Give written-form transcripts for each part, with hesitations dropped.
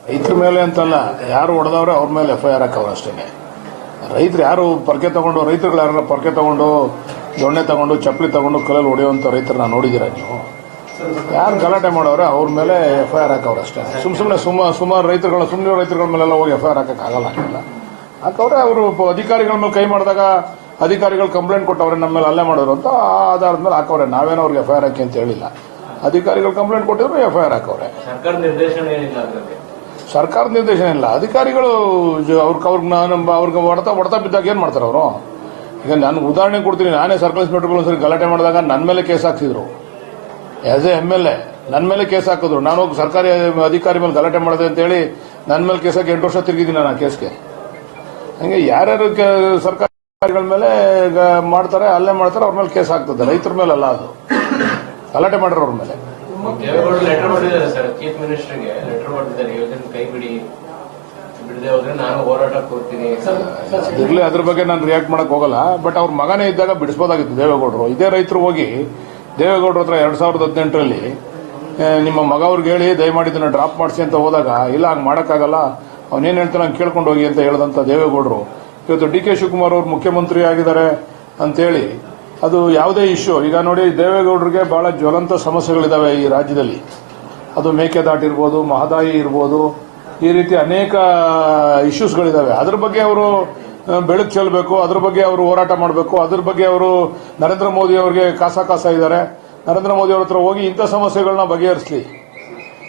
ರೈತರ ಮೇಲೆ ಅಂತಲ್ಲ, ಯಾರು ಹೊಡೆದವ್ರೆ ಅವ್ರ ಮೇಲೆ FIR ಹಾಕವ್ರು ಅಷ್ಟೇ. ರೈತರು ಯಾರು ಪೊರಕೆ ತಗೊಂಡು, ರೈತರುಗಳು ಯಾರು ಪೊರಕೆ ತಗೊಂಡು, ದೊಣ್ಣೆ ತಗೊಂಡು, ಚಪ್ಪಲಿ ತಗೊಂಡು ಕಲ್ಲಲ್ಲಿ ಹೊಡೆಯುವಂಥ ರೈತರನ್ನ ನೋಡಿದ್ದೀರಾ ನೀವು? ಯಾರು ಗಲಾಟೆ ಮಾಡೋರೆ ಅವ್ರ ಮೇಲೆ FIR ಹಾಕವ್ರು ಅಷ್ಟೇ. ಸುಮಾರು ರೈತರುಗಳ ರೈತರುಗಳ ಮೇಲೆಲ್ಲ ಹೋಗಿ FIR ಹಾಕಕ್ಕಾಗಲ್ಲ. ಹಾಕವ್ರೆ ಅವರು ಅಧಿಕಾರಿಗಳ ಮೇಲೆ ಕೈ ಮಾಡಿದಾಗ ಅಧಿಕಾರಿಗಳು ಕಂಪ್ಲೇಂಟ್ ಕೊಟ್ಟವ್ರೆ, ನಮ್ಮ ಮೇಲೆ ಹಲ್ಲೆ ಮಾಡಿದ್ರು ಅಂತ. ಆ ಆಧಾರದ ಮೇಲೆ ಹಾಕವ್ರೆ. ನಾವೇನೋ ಅವ್ರಿಗೆ FIR ಹಾಕಿ ಅಂತ ಹೇಳಿಲ್ಲ. ಅಧಿಕಾರಿಗಳು ಕಂಪ್ಲೇಂಟ್ ಕೊಟ್ಟಿದ್ರು, FIR ಹಾಕವ್ರೆ. ಸರ್ಕಾರದ ನಿರ್ದೇಶನ ಇಲ್ಲ, ಅಧಿಕಾರಿಗಳು ಅವ್ರಿಗೆ ಹೊಡೆತ ಬಿದ್ದಾಗ ಏನ್ ಮಾಡ್ತಾರೆ ಅವರು? ಈಗ ನಾನು ಉದಾಹರಣೆ ಕೊಡ್ತೀನಿ. ನಾನೇ ಸರ್ಕಲ್ ಇನ್ಸ್ಪೆಕ್ಟರ್ಗಳು ಒಂದ್ಸರಿ ಗಲಾಟೆ ಮಾಡಿದಾಗ ನನ್ನ ಮೇಲೆ ಕೇಸ್ ಹಾಕ್ಸಿದ್ರು. ಆಸ್ ಎ MLA ನನ್ನ ಮೇಲೆ ಕೇಸ್ ಹಾಕಿದ್ರು. ನಾನು ಹೋಗಿ ಸರ್ಕಾರಿ ಅಧಿಕಾರಿ ಮೇಲೆ ಗಲಾಟೆ ಮಾಡಿದೆ ಅಂತ ಹೇಳಿ ನನ್ನ ಮೇಲೆ ಕೇಸ್ ಹಾಕಿ 8 ವರ್ಷ ತಿರುಗಿದ್ದೀನಿ ನಾನು ಆ ಕೇಸ್ಗೆ. ಹಂಗೆ ಯಾರ್ಯಾರು ಸರ್ಕಾರಿಗಳ ಮೇಲೆ ಮಾಡ್ತಾರೆ, ಹಲ್ಲೆ ಮಾಡ್ತಾರೆ, ಅವ್ರ ಮೇಲೆ ಕೇಸ್ ಆಗ್ತದೆ. ರೈತರ ಮೇಲೆ ಅಲ್ಲ, ಅದು ಗಲಾಟೆ ಮಾಡಿರೋ ಅವ್ರ ಮೇಲೆ. ಲೆಟರ್ ಮಾಡಿದ್ದಾರೆ ಸರ್, ಚೀಫ್ ಮಿನಿಸ್ಟರ್ಗೆ ಲೆಟರ್ ಮಾಡಿದ್ದಾರೆ, ಯೋಜನೆ ಕೈ ಬಿಡದೆ ಹೋದ್ರೆ ನಾನು ಹೋರಾಟಕ್ಕೆ ಹೋಗ್ತೀನಿ. ಇರ್ಲಿ, ಅದ್ರ ಬಗ್ಗೆ ನಾನು ರಿಯಾಕ್ಟ್ ಮಾಡಕ್ ಹೋಗಲ್ಲ. ಬಟ್ ಅವ್ರ ಮಗನೇ ಇದ್ದಾಗ ಬಿಡಿಸಬಹುದಾಗಿತ್ತು ದೇವೇಗೌಡರು. ಇದೇ ರೈತರು ಹೋಗಿ ದೇವೇಗೌಡರ ಹತ್ರ 2018ರಲ್ಲಿ ನಿಮ್ಮ ಮಗ ಅವ್ರಿಗೆ ಹೇಳಿ ದಯಮಾಡಿ ಇದನ್ನ ಡ್ರಾಪ್ ಮಾಡಿಸಿ ಅಂತ ಹೋದಾಗ, ಇಲ್ಲ ಹಂಗೆ ಮಾಡೋಕ್ಕಾಗಲ್ಲ, ಅವನೇನು ಹೇಳ್ತಾನೆ ಹಂಗೆ ಕೇಳ್ಕೊಂಡು ಹೋಗಿ ಅಂತ ಹೇಳಿದಂತ ದೇವೇಗೌಡರು ಇವತ್ತು DK ಶಿವಕುಮಾರ್ ಅವರು ಮುಖ್ಯಮಂತ್ರಿ ಆಗಿದ್ದಾರೆ ಅಂತೇಳಿ ಅದು ಯಾವುದೇ ಇಶ್ಯೂ. ಈಗ ನೋಡಿ, ದೇವೇಗೌಡರಿಗೆ ಬಹಳ ಜ್ವಲಂತ ಸಮಸ್ಯೆಗಳಿದಾವೆ ಈ ರಾಜ್ಯದಲ್ಲಿ. ಅದು ಮೇಕೆದಾಟು ಇರ್ಬೋದು, ಮಹದಾಯಿ ಇರ್ಬೋದು, ಈ ರೀತಿ ಅನೇಕ ಇಶ್ಯೂಸ್ಗಳಿದಾವೆ. ಅದ್ರ ಬಗ್ಗೆ ಅವರು ಬೆಳಕು ಚೆಲ್ಲಬೇಕು, ಅದ್ರ ಬಗ್ಗೆ ಅವರು ಹೋರಾಟ ಮಾಡಬೇಕು. ಅದ್ರ ಬಗ್ಗೆ ಅವರು ನರೇಂದ್ರ ಮೋದಿ ಅವರಿಗೆ ಕಾಸ ಇದ್ದಾರೆ. ನರೇಂದ್ರ ಮೋದಿ ಅವ್ರ ಹತ್ರ ಹೋಗಿ ಇಂಥ ಸಮಸ್ಯೆಗಳನ್ನ ಬಗೆಹರಿಸಲಿ.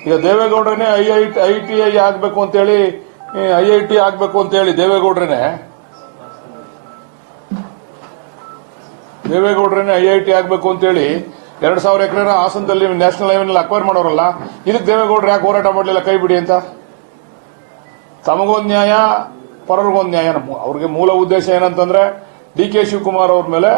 ಈಗ ದೇವೇಗೌಡರೇ IIT ಆಗಬೇಕು ಅಂತೇಳಿ, IIT ಆಗಬೇಕು ಅಂತೇಳಿ ದೇವೇಗೌಡರೇ IIT ಆಗಬೇಕು ಅಂತೇಳಿ 2000 ಎಕರೆ ಹಾಸನದಲ್ಲಿ ನ್ಯಾಷನಲ್ ಹೈವೇನಲ್ಲಿ ಅಕ್ವೈರ್ ಮಾಡೋರಲ್ಲ, ಇದಕ್ಕೆ ದೇವೇಗೌಡರು ಯಾಕೆ ಹೋರಾಟ ಮಾಡಲಿಲ್ಲ ಕೈ ಬಿಡಿ ಅಂತ? ತಮಗೊಂದು ನ್ಯಾಯ, ಪರರಿಗೊಂದು ನ್ಯಾಯ. ಅವ್ರಿಗೆ ಮೂಲ ಉದ್ದೇಶ ಏನಂತಂದ್ರೆ DK ಶಿವಕುಮಾರ್ ಅವ್ರ ಮೇಲೆ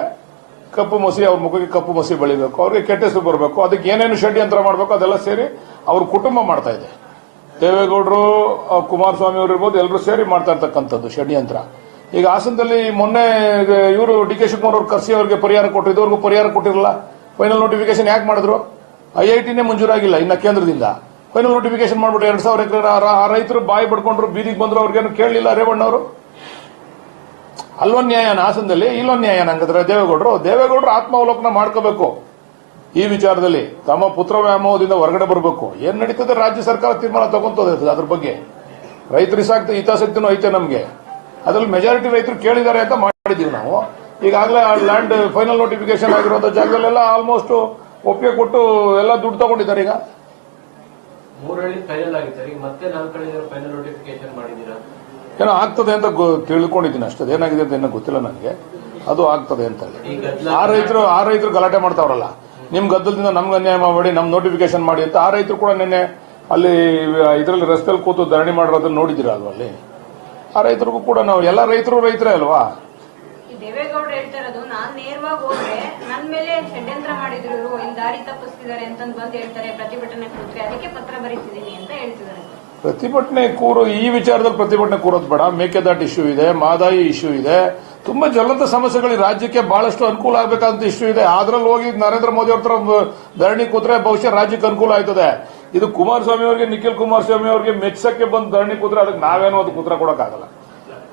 ಕಪ್ಪು ಮಸಿ, ಅವ್ರ ಮುಖಕ್ಕೆ ಕಪ್ಪು ಮಸಿ ಬೆಳಿಬೇಕು, ಅವ್ರಿಗೆ ಕೆಟ್ಟ ಹೆಸರು ಬರಬೇಕು. ಅದಕ್ಕೆ ಏನೇನು ಷಡ್ಯಂತ್ರ ಮಾಡಬೇಕು ಅದೆಲ್ಲ ಸೇರಿ ಅವ್ರ ಕುಟುಂಬ ಮಾಡ್ತಾ ಇದೆ. ದೇವೇಗೌಡರು, ಕುಮಾರಸ್ವಾಮಿ ಅವರು ಇರ್ಬೋದು, ಎಲ್ಲರೂ ಸೇರಿ ಮಾಡ್ತಾ ಇರ್ತಕ್ಕಂಥದ್ದು ಷಡ್ಯಂತ್ರ. ಈಗ ಹಾಸನದಲ್ಲಿ ಮೊನ್ನೆ ಇವರು DK ಶಿವಕುಮಾರ್ ಅವ್ರು ಕರ್ಸಿ ಅವ್ರಿಗೆ ಪರಿಹಾರ ಕೊಟ್ಟರು, ಇದುವರೆಗೂ ಪರಿಹಾರ ಕೊಟ್ಟಿರಲ್ಲ. ಫೈನಲ್ ನೋಟಿಫಿಕೇಶನ್ ಯಾಕೆ ಮಾಡಿದ್ರು? IITನೇ ಮಂಜೂರಾಗಿಲ್ಲ ಇನ್ನ ಕೇಂದ್ರದಿಂದ. ಫೈನಲ್ ನೋಟಿಫಿಕೇಶನ್ ಮಾಡ್ಬಿಟ್ಟು 2000 ಎಕರೆ ಆ ರೈತರು ಬಾಯಿ ಪಡ್ಕೊಂಡ್ರು, ಬೀದಿಗೆ ಬಂದ್ರು, ಅವ್ರಿಗೇನು ಕೇಳಲಿಲ್ಲ ರೇವಣ್ಣವರು. ಅಲ್ಲೊಂದು ನ್ಯಾಯ ಹಾಸನದಲ್ಲಿ, ಇಲ್ಲೊಂದು ನ್ಯಾಯ ಹಂಗಂದ್ರೆ ದೇವೇಗೌಡರು ಆತ್ಮಾವಲೋಕನ ಮಾಡ್ಕೋಬೇಕು. ಈ ವಿಚಾರದಲ್ಲಿ ತಮ್ಮ ಪುತ್ರ ವ್ಯಾಮೋಹದಿಂದ ಹೊರಗಡೆ ಬರಬೇಕು. ಏನ್ ನಡೀತದೆ ರಾಜ್ಯ ಸರ್ಕಾರ ತೀರ್ಮಾನ ತಗೊಂತದೆ ಅದ್ರ ಬಗ್ಗೆ. ರೈತರ ಹಿತಾಸಕ್ತಿನೂ ಐತೆ ನಮಗೆ. ಅದ್ರಲ್ಲಿ ಮೆಜಾರಿಟಿ ರೈತರು ಕೇಳಿದ್ದಾರೆ ಅಂತ ಮಾಡಿದೀವಿ ನಾವು. ಈಗಾಗಲೇ ಲ್ಯಾಂಡ್ ಫೈನಲ್ ನೋಟಿಫಿಕೇಶನ್ ಆಗಿರುವಂತ ಜಾಗದಲ್ಲೆಲ್ಲ ಆಲ್ಮೋಸ್ಟ್ ಒಪ್ಪಿಗೆ ಕೊಟ್ಟು ಎಲ್ಲ ದುಡ್ಡು ತಗೊಂಡಿದ್ದಾರೆ. ಈಗ 3 ಹಳ್ಳಿ ಫೈನಲ್ ಆಗಿದೆ, ಮತ್ತೆ 4 ಹಳ್ಳಿ ಫೈನಲ್ ನೋಟಿಫಿಕೇಶನ್ ಮಾಡಿದ್ದೀರಾ? ಏನೋ ಆಗ್ತದೆ ಅಂತ ತಿಳ್ಕೊಂಡಿದ್ದೀನಿ ಅಷ್ಟೇ. ಏನಾಗಿದೆ ಅಂತ ಏನೋ ಗೊತ್ತಿಲ್ಲ ನನಗೆ. ಅದು ಆಗ್ತದೆ ಅಂತ ಹೇಳಿ ಆ ರೈತರು ಗಲಾಟೆ ಮಾಡ್ತಾವ್ರಲ್ಲ, ನಿಮ್ ಗದ್ದಲದಿಂದ ನಮ್ಗೆ ಅನ್ಯಾಯ ಮಾಡಿ ನಮ್ ನೋಟಿಫಿಕೇಶನ್ ಮಾಡಿ ಅಂತ. ಆ ರೈತರು ಕೂಡ ನಿನ್ನೆ ಅಲ್ಲಿ ಇದರಲ್ಲಿ ರಸ್ತೆಯಲ್ಲಿ ಕೂತು ಧರಣಿ ಮಾಡಿರೋದನ್ನ ನೋಡಿದಿರ ಅಲ್ವಾ? ಅಲ್ಲಿ ಆ ರೈತರಿಗೂ ಕೂಡ ನಾವು ಎಲ್ಲ ರೈತರೇ ಅಲ್ವಾ? ದೇವೇಗೌಡರು ಹೇಳ್ತಾ ಇರೋದು, ನಾನ್ ನೇರವಾಗಿ ಹೋದ್ರೆ ನನ್ ಮೇಲೆ ಷಡ್ಯಂತ್ರ ಮಾಡಿದ್ರು, ಇವರು ಇಲ್ಲಿ ದಾರಿ ತಪ್ಪಿಸ್ತಿದ್ದಾರೆ ಅಂತ ಬಂದು ಹೇಳ್ತಾರೆ, ಪ್ರತಿಭಟನೆ ಕೂತ್ರೆ ಅದಕ್ಕೆ ಪತ್ರ ಬರೀತಿದ್ದೀನಿ ಅಂತ ಹೇಳ್ತಿದ್ದಾರೆ. ಪ್ರತಿಭಟನೆ ಈ ವಿಚಾರದಲ್ಲಿ ಪ್ರತಿಭಟನೆ ಕೂರೋದು ಬೇಡ. ಮೇಕೆದಾಟು ಇಶ್ಯೂ ಇದೆ, ಮಹದಾಯಿ ಇಶ್ಯೂ ಇದೆ, ತುಂಬಾ ಜ್ವಲಂತ ಸಮಸ್ಯೆಗಳು ಈ ರಾಜ್ಯಕ್ಕೆ ಬಹಳಷ್ಟು ಅನುಕೂಲ ಆಗಬೇಕಾದಂತ ಇಶ್ಯೂ ಇದೆ. ಅದ್ರಲ್ಲಿ ಹೋಗಿ ನರೇಂದ್ರ ಮೋದಿ ಅವ್ರ ಹತ್ರ ಧರಣಿ ಕೂತ್ರೆ ಬಹುಶಃ ರಾಜ್ಯಕ್ಕೆ ಅನುಕೂಲ ಆಯ್ತದೆ. ಇದು ಕುಮಾರಸ್ವಾಮಿ ಅವರಿಗೆ, ನಿಖಿಲ್ ಕುಮಾರಸ್ವಾಮಿ ಅವರಿಗೆ ಮೆಚ್ಚಕ್ಕೆ ಬಂದು ಧರಣಿ ಕೂತ್ರೆ ಅದಕ್ಕೆ ನಾವೇನೋ ಅದಕ್ಕೆ ಉತ್ತರ ಕೊಡಕ್ಕಾಗಲ್ಲ.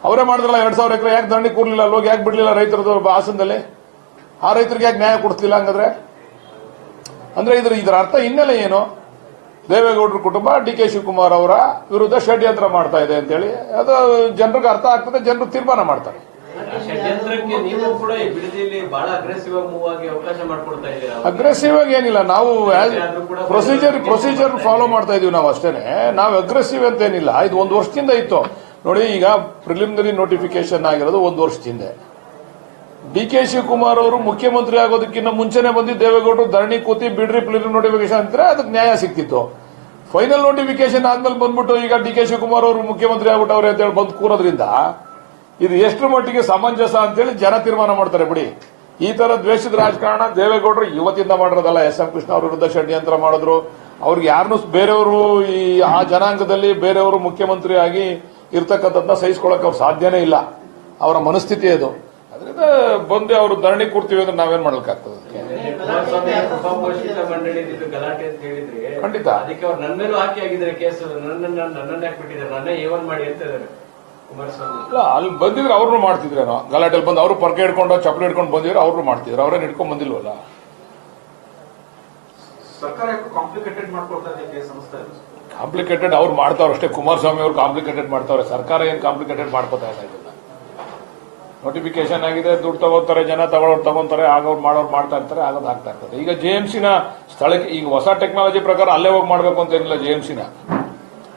ಅವರೇ ಮಾಡಿದ್ರಲ್ಲ 2000 ಎಕರೆ, ಯಾಕೆ ಧರಣಿ ಕೂರ್ಲಿಲ್ಲ? ಅಲ್ಲಿ ಹೋಗಿ ಯಾಕೆ ಬಿಡ್ಲಿಲ್ಲ ರೈತರದ್ದು ಹಾಸನದಲ್ಲಿ? ಆ ರೈತರಿಗೆ ಯಾಕೆ ನ್ಯಾಯ ಕೊಡಿಸ್ಲಿಲ್ಲ? ಹಂಗಂದ್ರೆ ಅಂದ್ರೆ ಇದರ ಅರ್ಥ ಹಿನ್ನೆಲೆ ಏನು? ದೇವೇಗೌಡರ ಕುಟುಂಬ DK ಶಿವಕುಮಾರ್ ಅವರ ವಿರುದ್ಧ ಷಡ್ಯಂತ್ರ ಮಾಡ್ತಾ ಇದೆ ಅಂತೇಳಿ ಅದು ಜನರಿಗೆ ಅರ್ಥ ಆಗ್ತದೆ. ಜನರು ತೀರ್ಮಾನ ಮಾಡ್ತಾರೆ. ಷಡ್ಯಂತ್ರಕ್ಕೆ ನೀವು ಕೂಡ ಈ ಬಿಡದಿಯಲ್ಲಿ ಬಹಳ ಅಗ್ರೆಸಿವ್ ಆಗಿ ಮೂವ್ ಆಗಿ ಅವಕಾಶ ಮಾಡಿಕೊಡ್ತಾ ಇದ್ದೀರಾ? ಅಗ್ರೆಸಿವ್ ಆಗಿ ಏನಿಲ್ಲ, ನಾವು ಪ್ರೊಸೀಜರ್ ಫಾಲೋ ಮಾಡ್ತಾ ಇದೀವಿ ನಾವು ಅಷ್ಟೇನೆ. ನಾವು ಅಗ್ರೆಸಿವ್ ಅಂತ ಏನಿಲ್ಲ. ಇದು 1 ವರ್ಷದಿಂದ ಇತ್ತು ನೋಡಿ. ಈಗ ಪ್ರಿಲಿಮಿನರಿ ನೋಟಿಫಿಕೇಶನ್ ಆಗಿರೋದು 1 ವರ್ಷದಿಂದ. DK ಶಿವಕುಮಾರ್ ಅವರು ಮುಖ್ಯಮಂತ್ರಿ ಆಗೋದಕ್ಕಿಂತ ಮುಂಚೆನೆ ಬಂದು ದೇವೇಗೌಡರು ಧರಣಿ ಕೂತಿ ಬಿಡ್ರಿ ಪ್ರಿಲಿಮಿನರಿ ನೋಟಿಫಿಕೇಶನ್ ಅಂದ್ರೆ ಅದಕ್ಕೆ ನ್ಯಾಯ ಸಿಕ್ತಿತ್ತು. ಫೈನಲ್ ನೋಟಿಫಿಕೇಶನ್ ಆದ್ಮೇಲೆ ಬಂದ್ಬಿಟ್ಟು ಈಗ DK ಶಿವಕುಮಾರ್ ಅವರು ಮುಖ್ಯಮಂತ್ರಿ ಆಗ್ಬಿಟ್ಟವ್ರೆ ಅಂತ ಹೇಳಿ ಬಂದು ಕೂರೋದ್ರಿಂದ ಇದು ಎಷ್ಟು ಮಟ್ಟಿಗೆ ಸಮಂಜಸ ಅಂತೇಳಿ ಜನ ತೀರ್ಮಾನ ಮಾಡ್ತಾರೆ. ಬಿಡಿ, ಈ ತರ ದ್ವೇಷದ ರಾಜಕಾರಣ ದೇವೇಗೌಡರು ಇವತ್ತಿಂದ ಮಾಡಿರೋದಲ್ಲ. SM ಕೃಷ್ಣ ಅವರ ವಿರುದ್ಧ ಷಡ್ಯಂತ್ರ ಮಾಡಿದ್ರು. ಅವ್ರಿಗೆ ಯಾರನ್ನೂ ಬೇರೆಯವರು ಆ ಜನಾಂಗದಲ್ಲಿ ಬೇರೆಯವರು ಮುಖ್ಯಮಂತ್ರಿ ಆಗಿ ಇರ್ತಕ್ಕಂಥದ್ದನ್ನ ಸಹಿಸ್ಕೊಳ್ಳಕ್ಕೆ ಅವ್ರು ಸಾಧ್ಯನೇ ಇಲ್ಲ. ಅವರ ಮನಸ್ಥಿತಿ ಅದು. ಅದರಿಂದ ಬಂದು ಅವರು ಧರಣಿ ಕೂರ್ತೀವಿ ಅಂದ್ರೆ ನಾವೇನ್ ಮಾಡ್ಲಿಕ್ಕಾಗ್ತದೆ? ಕುಮಾರಸ್ವಾಮಿ ಉಪಘೋಷಿತ ಮಂಡಳಿ ಇದು ಗಲಾಟೆ ಅಂತ ಹೇಳಿದ್ರಿ. ಖಂಡಿತ. ಅದಕ್ಕೆ ಅವ್ರು ನನ್ನ ಮೇಲೂ ಹಾಕಿ ಆಗಿದ್ದಾರೆ ಕೇಸು. ನನ್ನನ್ನ ಹಾಕ್ಬಿಟ್ಟಿದ್ದಾರೆ, ನನ್ನೇ ಏವನ್ ಮಾಡಿ ಅಂತ ಇದ್ದಾರೆ ಕುಮಾರಸ್ವಾಮಿ. ಇಲ್ಲ, ಅಲ್ಲಿ ಬಂದಿದ್ರೆ ಅವ್ರನ್ನು ಮಾಡ್ತಿದ್ರೇನೋ, ಗಲಾಟೆಲ್ ಬಂದು ಅವರು ಪರ್ಕೆ ಹಿಡ್ಕೊಂಡು ಚಪ್ಪಲಿ ಹಿಡ್ಕೊಂಡು ಬಂದಿದ್ರೆ ಅವ್ರನ್ನು ಮಾಡ್ತಿದ್ರು, ಅವ್ರೇನು ಹಿಡ್ಕೊಂಡ್ ಬಂದಿಲ್ವಲ್ಲ. ಸರ್ಕಾರ ಕಾಂಪ್ಲಿಕೇಟೆಡ್ ಮಾಡ್ಕೊಳ್ತಾ ಇದೆ ಕೇಸ್ ಅನಿಸ್ತಾ ಇದೆ. ಕಾಂಪ್ಲಿಕೇಟೆಡ್ ಅವ್ರು ಮಾಡ್ತಾವ್ರೆ ಅಷ್ಟೇ. ಕುಮಾರಸ್ವಾಮಿ ಅವ್ರು ಕಾಂಪ್ಲಿಕೇಟೆಡ್ ಮಾಡ್ತಾವ್ರೆ, ಸರ್ಕಾರ ಏನ್ ಕಾಂಪ್ಲಿಕೇಟೆಡ್ ಮಾಡ್ಕೋತಾ ಇಲ್ಲ. ನೋಟಿಫಿಕೇಶನ್ ಆಗಿದೆ, ದುಡ್ಡು ತಗೋತಾರೆ, ಜನ ತಗೊಂತಾರೆ, ಆಗೋರು ಮಾಡೋರು ಮಾಡ್ತಾ ಇರ್ತಾರೆ, ಆಗೋದು ಆಗ್ತಾ ಇರ್ತದೆ. ಈಗ ಜೆಎಂಸಿನ ಸ್ಥಳಕ್ಕೆ ಈಗ ಹೊಸ ಟೆಕ್ನಾಲಜಿ ಪ್ರಕಾರ ಅಲ್ಲೇ ಹೋಗಿ ಮಾಡಬೇಕು ಅಂತ ಏನಿಲ್ಲ. ಜೆಎಂಸಿನ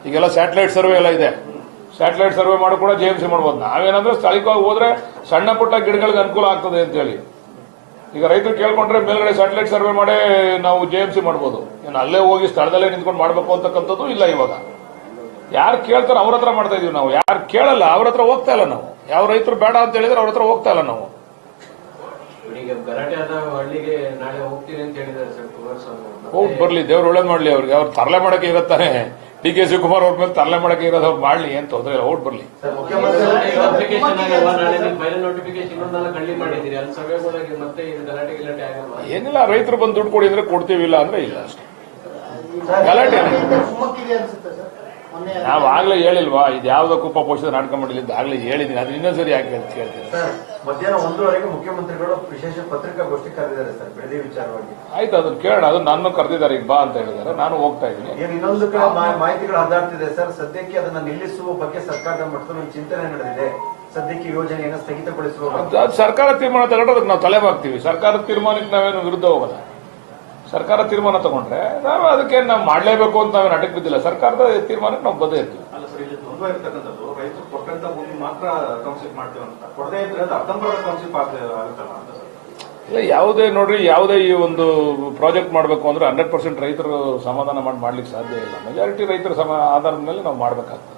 ಈಗೆಲ್ಲ ಸ್ಯಾಟಲೈಟ್ ಸರ್ವೆ ಎಲ್ಲ ಇದೆ, ಸ್ಯಾಟಲೈಟ್ ಸರ್ವೆ ಮಾಡಿ ಕೂಡ ಜೆಎಂಸಿ ಮಾಡ್ಬೋದು. ನಾವೇನಂದ್ರೆ ಸ್ಥಳೀಯವಾಗಿ ಹೋದ್ರೆ ಸಣ್ಣ ಪುಟ್ಟ ಗಿಡಗಳಿಗೆ ಅನುಕೂಲ ಆಗ್ತದೆ ಅಂತ ಹೇಳಿ ಈಗ ರೈತರು ಕೇಳ್ಕೊಂಡ್ರೆ ಮೇಲ್ಗಡೆ ಸ್ಯಾಟಲೈಟ್ ಸರ್ವೆ ಮಾಡಿ ನಾವು ಜೆಎಂಸಿ ಮಾಡ್ಬೋದು. ಏನು ಅಲ್ಲೇ ಹೋಗಿ ಸ್ಥಳದಲ್ಲೇ ನಿಂತ್ಕೊಂಡು ಮಾಡಬೇಕು ಅಂತಕ್ಕಂಥದ್ದು ಇಲ್ಲ. ಇವಾಗ ಯಾರು ಕೇಳ್ತಾರೋ ಅವ್ರ ಹತ್ರ ಮಾಡ್ತಾ ಇದೀವಿ ನಾವು, ಯಾರು ಕೇಳಲ್ಲ ಅವ್ರ ಹತ್ರ ಹೋಗ್ತಾ ಇಲ್ಲ ನಾವು. ಯಾವ ರೈತರು ಬೇಡ ಅಂತ ಹೇಳಿದ್ರೆ ಅವ್ರ ಹತ್ರ ಹೋಗ್ತಾ ಇಲ್ಲ ನಾವು. ಈಗ ಗಲಾಟೆ ಆದ ಹಳ್ಳಿಗೆ ನಾಳೆ ಹೋಗ್ತೀನಿ ಅಂತ ಹೇಳಿದ್ದಾರೆ ಸರ್ ಕುಮಾರಸ್ವಾಮಿ. ಹೋಗಿ ಬರ್ಲಿ, ದೇವ್ರು ಒಳ್ಳೇದ್ ಮಾಡ್ಲಿ ಅವ್ರಿಗೆ. ಅವ್ರು ತರಲೆ ಮಾಡಕ್ಕೆ ಇರುತ್ತಾನೆ, ಡಿ.ಕೆ. ಶಿವಕುಮಾರ್ ಅವ್ರ ಮೇಲೆ ತರಲೆ ಮಾಡಕ್ಕೆ ಇರೋದು ಅವ್ರು ಮಾಡ್ಲಿ, ಏನ್ ತೊಂದ್ರೆ ಇಲ್ಲ, ಓಟ್ ಬರ್ಲಿ. ಅಪ್ಲಿಕೇಶನ್ ಆಗಲ್ವಾ? ನಾಳೆ ನೀವು ಫೈನಲ್ ನೋಟಿಫಿಕೇಶನ್ ಇನ್ನೊಂದೆಲ್ಲ ಕಳ್ಳಿ ಮಾಡಿದ್ದೀರಿ, ಅಲ್ಲಿ ಸಭೆಗಳಿಗೆ ಮತ್ತೆ ಇದು ಗಲಾಟೆ ಆಗಲ್ವಾ? ಏನಿಲ್ಲ, ರೈತರು ಬಂದು ದುಡ್ಡು ಕೊಡಿ ಅಂದ್ರೆ ಕೊಡ್ತೀವಿ, ಇಲ್ಲ ಅಂದ್ರೆ ಇಲ್ಲ ಅಷ್ಟೇ. ಗಲಾಟೆ ನಾವ್ ಆಗ್ಲೇ ಹೇಳಿಲ್ವಾ, ಇದು ಯಾವ್ದೋ ಕುಪ್ಪ ಪೋಷಿತ ನಾಟಕ ಮಾಡಿಲ್ಲ, ಆಗ್ಲೇ ಹೇಳಿದೀನಿ. ಅದು ಇನ್ನೊಂದ್ಸರಿ ಯಾಕೆ ಹೇಳ್ತೀನಿ. ಸರ್, ಮಧ್ಯಾಹ್ನ 1:30ಕ್ಕೆ ಮುಖ್ಯಮಂತ್ರಿಗಳು ವಿಶೇಷ ಪತ್ರಿಕಾಗೋಷ್ಠಿ ಕರೆದಿದ್ದಾರೆ ಸರ್, ಬೆಳದಿ ವಿಚಾರವಾಗಿ. ಆಯ್ತು, ಅದನ್ನ ಕೇಳೋಣ. ಅದು ನಾನು ಕರೆದಿದ್ದಾರೆ, ಈಗ ಬಾ ಅಂತ ಹೇಳಿದ್ದಾರೆ, ನಾನು ಹೋಗ್ತಾ ಇದ್ದೀನಿ. ಏನು ಇನ್ನೊಂದು ಕಡೆ ಮಾಹಿತಿಗಳು ಹರಿದಾಡ್ತಿದೆ ಸರ್, ಸದ್ಯಕ್ಕೆ ಅದನ್ನ ನಿಲ್ಲಿಸುವ ಬಗ್ಗೆ ಸರ್ಕಾರದ ಮಟ್ಟದಲ್ಲಿ ಒಂದು ಚಿಂತನೆ ನಡೆದಿದೆ. ಸದ್ಯಕ್ಕೆ ಯೋಜನೆಯನ್ನು ಸ್ಥಗಿತಗೊಳಿಸುವ ಬಗ್ಗೆ ಅದು ಸರ್ಕಾರ ತೀರ್ಮಾನ ತಗೊಂಡ್ರೆ ಅದಕ್ಕೆ ನಾವು ತಲೆ ಬಾಗ್ತೀವಿ. ಸರ್ಕಾರದ ತೀರ್ಮಾನಕ್ಕೆ ನಾವೇನು ವಿರುದ್ಧ ಹೋಗಲ್ಲ. ಸರ್ಕಾರ ತೀರ್ಮಾನ ತಗೊಂಡ್ರೆ ನಾವು ಅದಕ್ಕೆ ನಾವು ಮಾಡಲೇಬೇಕು ಅಂತ ನಾವೇನು ಅಟಕ್ ಬಿದ್ದಿಲ್ಲ. ಸರ್ಕಾರದ ತೀರ್ಮಾನಕ್ಕೆ ನಾವು ಬದ್ಧ ಇರ್ತೀವಿ. ಅಲ್ಲ ಸರ್, ಇಲ್ಲಿ ದ್ವಂದ್ವ ಇರ್ತಕ್ಕಂಥದ್ದು ರೈತರು ಕೊಟ್ಟಂತ ಭೂಮಿ ಮಾತ್ರ ಟೌನ್ಶಿಪ್ ಮಾಡ್ತೀವಿ ಅಂತ, ಕೊಡದೇ ಇದ್ರೆ ಅದು ಅರ್ಧಂಬರ್ಧ ಟೌನ್ಶಿಪ್ ಆಗುತ್ತಲ್ಲ ಅಂತ ಸರ್. ಇಲ್ಲ, ಯಾವುದೇ ನೋಡ್ರಿ, ಯಾವುದೇ ಈ ಒಂದು ಪ್ರಾಜೆಕ್ಟ್ ಮಾಡಬೇಕು ಅಂದ್ರೆ 100% ರೈತರು ಸಮಾಧಾನ ಮಾಡ್ಲಿಕ್ಕೆ ಸಾಧ್ಯ ಇಲ್ಲ. ಮೆಜಾರಿಟಿ ರೈತರ ಆಧಾರದ ಮೇಲೆ ನಾವು ಮಾಡಬೇಕಾಗ್ತದೆ.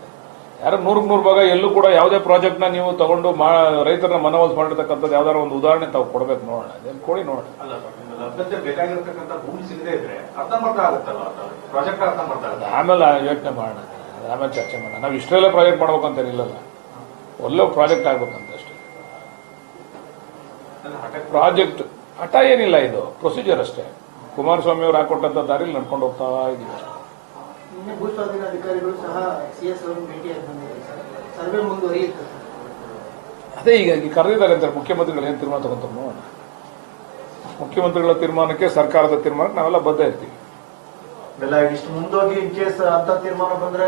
ಯಾರು 100% ಭಾಗ ಎಲ್ಲೂ ಕೂಡ ಯಾವುದೇ ಪ್ರಾಜೆಕ್ಟ್ ನ ನೀವು ತಗೊಂಡು ರೈತರನ್ನ ಮನವೊಲಿಸಿ ಮಾಡಿರ್ತಕ್ಕಂಥದ್ದು ಯಾವ್ದಾದ್ರು ಒಂದು ಉದಾಹರಣೆ ತಾವು ಕೊಡಬೇಕು, ನೋಡೋಣ. ಅದೇನು ಕೊಡಿ ನೋಡೋಣ. ಅಲ್ಲ ಸರ್, ಲಭ್ಯತೆ ಬೇಕಾಗಿರ್ತಕ್ಕಂಥ ಭೂಮಿ ಸಿಗದೇ ಇದ್ರೆ ಅರ್ಧಂಬರ್ಧ ಆಗುತ್ತಲ್ಲ ಪ್ರಾಜೆಕ್ಟ್, ಅರ್ಧಂಬರ್ಧ ಆಗುತ್ತೆ. ಆಮೇಲೆ ಯೋಚನೆ ಮಾಡೋಣ, ಆಮೇಲೆ ಚರ್ಚೆ ಮಾಡೋಣ. ನಾವು ಇಷ್ಟರಲ್ಲೇ ಪ್ರಾಜೆಕ್ಟ್ ಮಾಡ್ಬೇಕಂತ ಇಲ್ಲಲ್ಲ, ಒಳ್ಳೆ ಪ್ರಾಜೆಕ್ಟ್ ಆಗ್ಬೇಕಂತ ಅಷ್ಟೇ. ಪ್ರಾಜೆಕ್ಟ್ ಹಠ ಏನಿಲ್ಲ, ಇದು ಪ್ರೊಸೀಜರ್ ಅಷ್ಟೇ. ಕುಮಾರಸ್ವಾಮಿ ಅವರು ಹಾಕೊಟ್ಟಂತ ದಾರಿಲಿ ನಡ್ಕೊಂಡು ಹೋಗ್ತಾ ಇದೀವಿ ಅಷ್ಟೇ. ನಿನ್ನೆ ಭೂಸ್ವಾಧೀನ ಅಧಿಕಾರಿಗಳು ಸಹ ಸಿಎಸ್ ಅವರನ್ನು ಭೇಟಿಯಾಗಿ ಬಂದಿದ್ದಾರೆ ಸರ್, ಸರ್ವೆ ಮುಂದುವರಿಯುತ್ತೆ. ಅದೇ ಈಗ ಕರೆದಿದ್ದಾರೆ ಅಂತ ಮುಖ್ಯಮಂತ್ರಿಗಳು ಏನ್ ತೀರ್ಮಾನ ತಗೊಂತಾರೆ ನೋಡೋಣ. ಮುಖ್ಯಮಂತ್ರಿಗಳ ತೀರ್ಮಾನಕ್ಕೆ, ಸರ್ಕಾರದ ತೀರ್ಮಾನಕ್ಕೆ ನಾವೆಲ್ಲ ಬದ್ಧ ಇರ್ತೀವಿ. ಎಲ್ಲ ಇಷ್ಟು ಮುಂದೋಗಿ ಇನ್ ಕೇಸ್ ಅಂತ ತೀರ್ಮಾನ ಬಂದ್ರೆ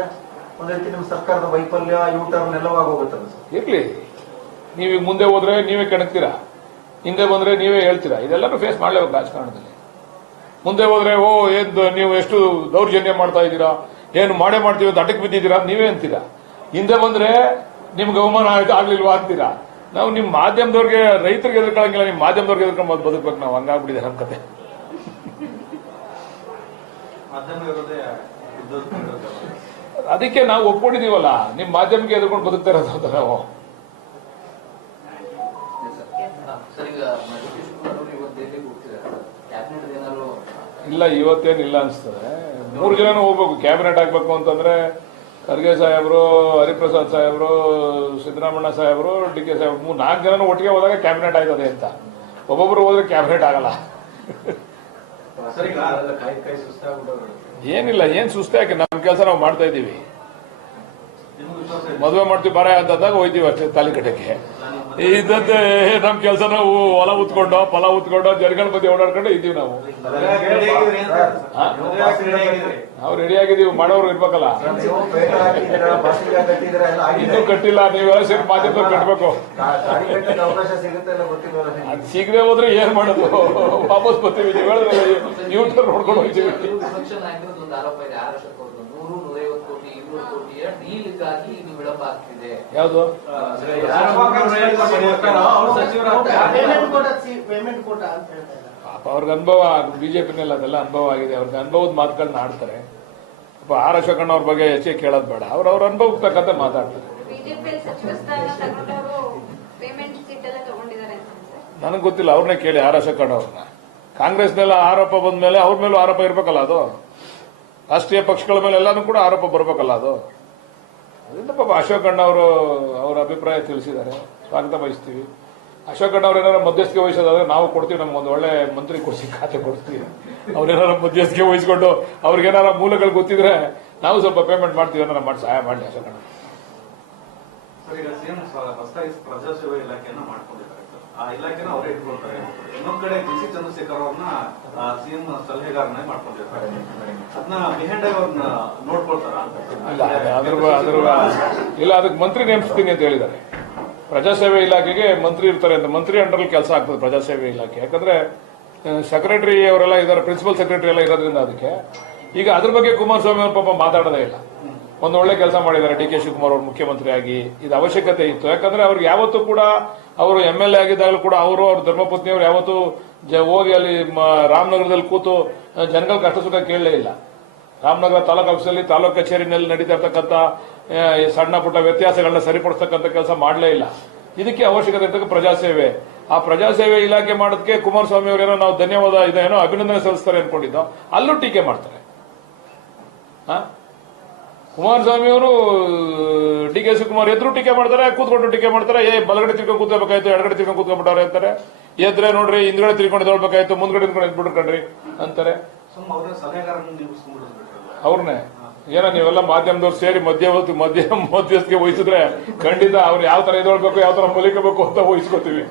ಒಂದ್ ರೀತಿ ನಿಮ್ ಸರ್ಕಾರದ ವೈಫಲ್ಯ, ಯೂಟರ್ನ್ ಎಲ್ಲವಾಗಿ ಹೋಗುತ್ತಲ್ಲ ಸರ್. ಇರ್ಲಿ, ನೀವೀಗ ಮುಂದೆ ಹೋದ್ರೆ ನೀವೇ ಕೆಣಕ್ತೀರಾ, ಹಿಂದೆ ಬಂದ್ರೆ ನೀವೇ ಹೇಳ್ತೀರಾ. ಇದೆಲ್ಲರೂ ಫೇಸ್ ಮಾಡ್ಲೇಬೇಕು ರಾಜಕಾರಣದಲ್ಲಿ. ಮುಂದೆ ಹೋದ್ರೆ ಏನ್ ನೀವು ಎಷ್ಟು ದೌರ್ಜನ್ಯ ಮಾಡ್ತಾ ಇದ್ದೀರಾ, ಏನು ಮಾಡ್ತೀವಿ ಅಂತ ಅಟಕ್ ಬಿದ್ದಿದ್ದೀರಾ ನೀವೇ ಅಂತೀರಾ. ಹಿಂದೆ ಬಂದ್ರೆ ನಿಮ್ಗೆ ಅವಮಾನ ಆಗ್ಲಿಲ್ವಾ ಅಂತೀರಾ. ನಾವು ನಿಮ್ ಮಾಧ್ಯಮದವ್ರಿಗೆ, ರೈತರಿಗೆ ಎದುರ್ಕೊಳ್ಳಂಗಿಲ್ಲ, ನಿಮ್ ಮಾಧ್ಯಮದವ್ರಿಗೆ ಎದುರ್ಕೊಂಡು ಬದುಕ್ಬೇಕು ನಾವು. ಹಂಗಾಗ್ಬಿಟ್ಟಿದೆ ನಮ್ಮ ಕತೆ. ಮಾಧ್ಯಮ ಇರೋದೇ ಅದಕ್ಕೆ ನಾವು ಒಪ್ಕೊಂಡಿದೀವಲ್ಲ, ನಿಮ್ ಮಾಧ್ಯಮಕ್ಕೆ ಎದುರ್ಕೊಂಡು ಬದುಕ್ತಾ ಇರೋದು ಅಂತ ನಾವು. ಇಲ್ಲ, ಇವತ್ತೇನಿಲ್ಲ ಅನ್ಸ್ತದೆ. 3 ಜನನೂ ಹೋಗ್ಬೇಕು. ಕ್ಯಾಬಿನೆಟ್ ಆಗ್ಬೇಕು ಅಂತಂದ್ರೆ ಖರ್ಗೆ ಸಾಹೇಬ್ರು, ಹರಿಪ್ರಸಾದ್ ಸಾಹೇಬ್ರು, ಸಿದ್ದರಾಮಣ್ಣ ಸಾಹೇಬ್ರು, ಡಿ.ಕೆ. ಸಾಹೇಬ್ರು 4 ಜನನು ಒಟ್ಟಿಗೆ ಹೋದಾಗ ಕ್ಯಾಬಿನೆಟ್ ಆಯ್ತದೆ ಅಂತ. ಒಬ್ಬೊಬ್ರು ಹೋದ್ರೆ ಕ್ಯಾಬಿನೆಟ್ ಆಗಲ್ಲ. ಕಾಯಿ ಸುಸ್ತಾಗ್ಬಿಟ್ಟವ್ರು. ಏನಿಲ್ಲ, ಏನ್ ಸುಸ್ತೆ ಯಾಕೆ, ನಮ್ಮ ಕೆಲಸ ನಾವು ಮಾಡ್ತಾ ಇದೀವಿ. ಮದುವೆ ಮಾಡ್ತೀವಿ ಬಾರ ಅಂತಂದಾಗ ಹೋಯ್ತೀವಿ ಅಷ್ಟೇ ತಾಲಿಕಟ್ಟಕ್ಕೆ. ಇದ್ದಂತೆ ನಮ್ ಕೆಲಸ ನಾವು ಹೊಲ ಉತ್ಕೊಂಡು, ಫಲ ಉತ್ಕೊಂಡು, ಜನಗಳ ಮಧ್ಯೆ ಓಡಾಡ್ಕೊಂಡು ಇದ್ದೀವಿ ನಾವು. ನಾವು ರೆಡಿ ಆಗಿದೀವಿ, ಮಾಡೋರು ಇರ್ಬೇಕಲ್ಲ. ನೀವು ಪೇಟ ಹಾಕಿದ್ದೀರಾ, ಬಸ್ಸಿಗೆ ಕಟ್ಟಿದ್ದೀರಾ, ಎಲ್ಲ ಆಗಿದೆ. ಇನ್ನೂ ಕಟ್ಟಿಲ್ಲ, ನೀವೆಲ್ಲ ಸೇರಿ ಮಾಧ್ಯಮದವ್ರು ಕಟ್ಟಬೇಕು. ಗಾಡಿ ಕಟ್ಟಕ್ಕೆ ಅವಕಾಶ ಸಿಗುತ್ತೆ ಇಲ್ಲ ಗೊತ್ತಿಲ್ಲ. ಅದು ಸಿಗದೆ ಹೋದ್ರೆ ಏನ್ ಮಾಡೋದು, ವಾಪಸ್ ಬರ್ತೀವಿ. ನೀವು ಹೇಳಿದ್ರಲ್ಲ, ಯೂಟ್ಯೂಬ್ ನೋಡ್ಕೊಂಡು ಹೋಗ್ತೀವಿ. ವಿಪಕ್ಷ ನಾಯಕರದ್ದು ಒಂದು ಆರೋಪ ಇದೆ, ಆರ್.ಎಸ್. ಅವ್ರದ್ದು 100-150 ಕೋಟಿ 200 ಕೋಟಿಯ ಡೀಲ್ಗಾಗಿ ಇದು ವಿಳಂಬ ಆಗ್ತಿದೆ. ಯಾವುದು ಪೇಮೆಂಟ್ ಕೋಟ ಅಂತ ಹೇಳ್ತಾ ಇದ್ದಾರೆ. ಪಾಪ ಅವ್ರಿಗೆ ಅನುಭವ, ಬಿಜೆಪಿನಲ್ಲಿ ಅದೆಲ್ಲ ಅನುಭವ ಆಗಿದೆ. ಅವ್ರಿಗೆ ಅನುಭವದ ಮಾತುಗಳನ್ನ ಆಡ್ತಾರೆ. ಪಾಪ ಆರ್ ಅಶೋಕಣ್ಣ ಅವ್ರ ಬಗ್ಗೆ ಹೆಚ್ಚೆ ಕೇಳೋದು ಬೇಡ, ಅವ್ರ ಅನುಭವಕ್ಕೆ ತಕ್ಕಂತೆ ಮಾತಾಡ್ತಾರೆ. ಬಿಜೆಪಿಯಲ್ಲಿ ಸಚಿವ ಸ್ಥಾನ ತಗೊಂಡವರು ಪೇಮೆಂಟ್ ಸೀಟ್ ಎಲ್ಲ ತಗೊಂಡಿದ್ದಾರೆ ಅಂತ ಸರ್. ನನಗೆ ಗೊತ್ತಿಲ್ಲ, ಅವ್ರನ್ನೇ ಕೇಳಿ ಆರ್ ಅಶೋಕಣ್ಣ ಅವ್ರನ್ನ. ಕಾಂಗ್ರೆಸ್ನೆಲ್ಲ ಆರೋಪ ಬಂದ ಮೇಲೆ ಅವ್ರ ಮೇಲೂ ಆರೋಪ ಇರ್ಬೇಕಲ್ಲ, ಅದು ರಾಷ್ಟ್ರೀಯ ಪಕ್ಷಗಳ ಮೇಲೆ ಎಲ್ಲಾನು ಕೂಡ ಆರೋಪ ಬರಬೇಕಲ್ಲ ಅದು. ಅದರಿಂದ ಪಾಪ ಅಶೋಕಣ್ಣ ಅವರು ಅವರ ಅಭಿಪ್ರಾಯ ತಿಳಿಸಿದ್ದಾರೆ, ಸ್ವಾಗತ ಬಯಸ್ತೀವಿ. ಅಶೋಕ್ ಅವ್ರು ಏನಾರ ಮಧ್ಯಸ್ಥಿಕೆ ವಹಿಸೋದಾದ್ರೆ ನಾವು ಕೊಡ್ತೀವಿ, ನಮ್ಗೆ ಒಂದು ಒಳ್ಳೆ ಮಂತ್ರಿ ಕೊಡಿಸಿ ಖಾತೆ ಕೊಡ್ತೀವಿ. ಅವ್ರೇನಾರ ಮಧ್ಯಸ್ಥಿಕೆ ವಹಿಸ್ಕೊಂಡು ಅವ್ರಿಗೇನಾರ ಮೂಲಗಳು ಗೊತ್ತಿದ್ರೆ ನಾವು ಸ್ವಲ್ಪ ಪೇಮೆಂಟ್ ಮಾಡ್ತೀವಿ, ಏನಾರ ಮಾಡಿ ಸಹಾಯ ಮಾಡಲಿ ಅಶೋಕ್ ಅಣ್ಣ. ಸರ್, ಈಗ ಸಿಎಂ ಹೊಸದಾಗಿ ಪ್ರಜಾಸೇವೆ ಇಲಾಖೆಯನ್ನ ಮಾಡ್ಕೊಂಡಿದ್ದಾರೆ ಸರ್. ಆ ಇಲಾಖೆನ ಅವರೇ ಇಟ್ಕೊಳ್ತಾರೆ. ಇನ್ನೊಂದ್ ಕಡೆ ಡಿ ಸಿ ಚಂದ್ರಶೇಖರ್ ಅವ್ರನ್ನ ಸಿಎಂ ಸಲಹೆಗಾರನೇ ಮಾಡ್ಕೊಂಡಿರ್ತಾರೆ. ಅದನ್ನ ಬಿಹೈಂಡ್ ಅವ್ರನ್ನ ನೋಡ್ಕೊಳ್ತಾರ ಇಲ್ಲ, ಅದಕ್ಕೆ ಮಂತ್ರಿ ನೇಮಿಸ್ತೀನಿ ಅಂತ ಹೇಳಿದ್ದಾರೆ. ಪ್ರಜಾಸೇವೆ ಇಲಾಖೆಗೆ ಮಂತ್ರಿ ಇರ್ತಾರೆ ಅಂತ, ಮಂತ್ರಿ ಅಂಡರ್ ಕೆಲಸ ಆಗ್ತದೆ ಪ್ರಜಾಸೇವೆ ಇಲಾಖೆ. ಯಾಕಂದ್ರೆ ಸೆಕ್ರೆಟರಿ ಅವರೆಲ್ಲ ಇದ್ದಾರೆ, ಪ್ರಿನ್ಸಿಪಲ್ ಸೆಕ್ರೆಟರಿ ಎಲ್ಲ ಇರೋದ್ರಿಂದ ಅದಕ್ಕೆ. ಈಗ ಅದ್ರ ಬಗ್ಗೆ ಕುಮಾರಸ್ವಾಮಿ ಅವ್ರ ಪಾಪ ಮಾತಾಡೋದೇ ಇಲ್ಲ. ಒಂದು ಒಳ್ಳೆ ಕೆಲಸ ಮಾಡಿದ್ದಾರೆ ಡಿ ಕೆ ಶಿವಕುಮಾರ್ ಅವರು ಮುಖ್ಯಮಂತ್ರಿ ಆಗಿ. ಇದು ಅವಶ್ಯಕತೆ ಇತ್ತು. ಯಾಕಂದ್ರೆ ಅವ್ರಿಗೆ ಯಾವತ್ತೂ ಕೂಡ ಅವರು MLA ಆಗಿದ್ದಾಗಲೂ ಕೂಡ ಅವರು ಅವ್ರ ಧರ್ಮಪತ್ನಿಯವರು ಯಾವತ್ತೂ ಹೋಗಿ ಅಲ್ಲಿ ರಾಮನಗರದಲ್ಲಿ ಕೂತು ಜನಗಳ ಕಷ್ಟ ಸುಖ ಕೇಳಲೇ ಇಲ್ಲ. ರಾಮನಗರ ತಾಲೂಕು ಆಫೀಸಲ್ಲಿ ತಾಲೂಕು ಕಚೇರಿನಲ್ಲಿ ನಡೀತಾ ಇರ್ತಕ್ಕಂಥ ಸಣ್ಣ ಪುಟ್ಟ ವ್ಯತ್ಯಾಸಗಳನ್ನ ಸರಿಪಡಿಸ್ತಕ್ಕಂಥ ಕೆಲಸ ಮಾಡಲೇ ಇಲ್ಲ. ಇದಕ್ಕೆ ಅವಶ್ಯಕತೆ ಇರ್ತಕ್ಕ ಪ್ರಜಾಸೇವೆ. ಆ ಪ್ರಜಾಸೇವೆ ಇಲಾಖೆ ಮಾಡೋದಕ್ಕೆ ಕುಮಾರಸ್ವಾಮಿ ಅವರೇನೋ ನಾವು ಧನ್ಯವಾದ ಇದೇನೋ ಅಭಿನಂದನೆ ಸಲ್ಲಿಸ್ತಾರೆ ಅನ್ಕೊಂಡಿದ್ದೋ, ಅಲ್ಲೂ ಟೀಕೆ ಮಾಡ್ತಾರೆ. ಕುಮಾರಸ್ವಾಮಿ ಅವರು ಡಿ ಕೆ ಶಿವಕುಮಾರ್ ಎದ್ರು ಟೀಕೆ ಮಾಡ್ತಾರೆ, ಕೂತ್ಕೊಂಡು ಟೀಕೆ ಮಾಡ್ತಾರೆ. ಬಲಗಡೆ ತಿರ್ಕೊಂಡು ಕೂತ್ಕೋಬೇಕಾಯ್ತು, ಎಡಗಡೆ ತಿರ್ಕೊಂಡು ಕೂತ್ಕೊಂಡ್ಬಿಟ್ಟಾರೆ ಅಂತಾರೆ. ಎದ್ರೆ ನೋಡ್ರಿ ಹಿಂದ್ಗಡೆ ತಿರ್ಕೊಂಡು ಎದ್ದೇಳ್ಬೇಕಾಯ್ತು, ಮುಂದ್ಗಡೆ ಎದ್ಬಿಟ್ರಿ ಅಂತಾರೆ. ಅವ್ರನ್ನೇ ಏನೋ ನೀವೆಲ್ಲ ಮಾಧ್ಯಮದವ್ರು ಸೇರಿ ಮಧ್ಯಸ್ಥಿಗೆ ವಹಿಸಿದ್ರೆ ಖಂಡಿತ ಅವ್ರು ಯಾವ ತರ ಎದ್ದೇಳ್ಬೇಕು, ಯಾವ ತರ ಮಲಿಕಬೇಕು ಅಂತ ವಹಿಸ್ಕೋತೀವಿ.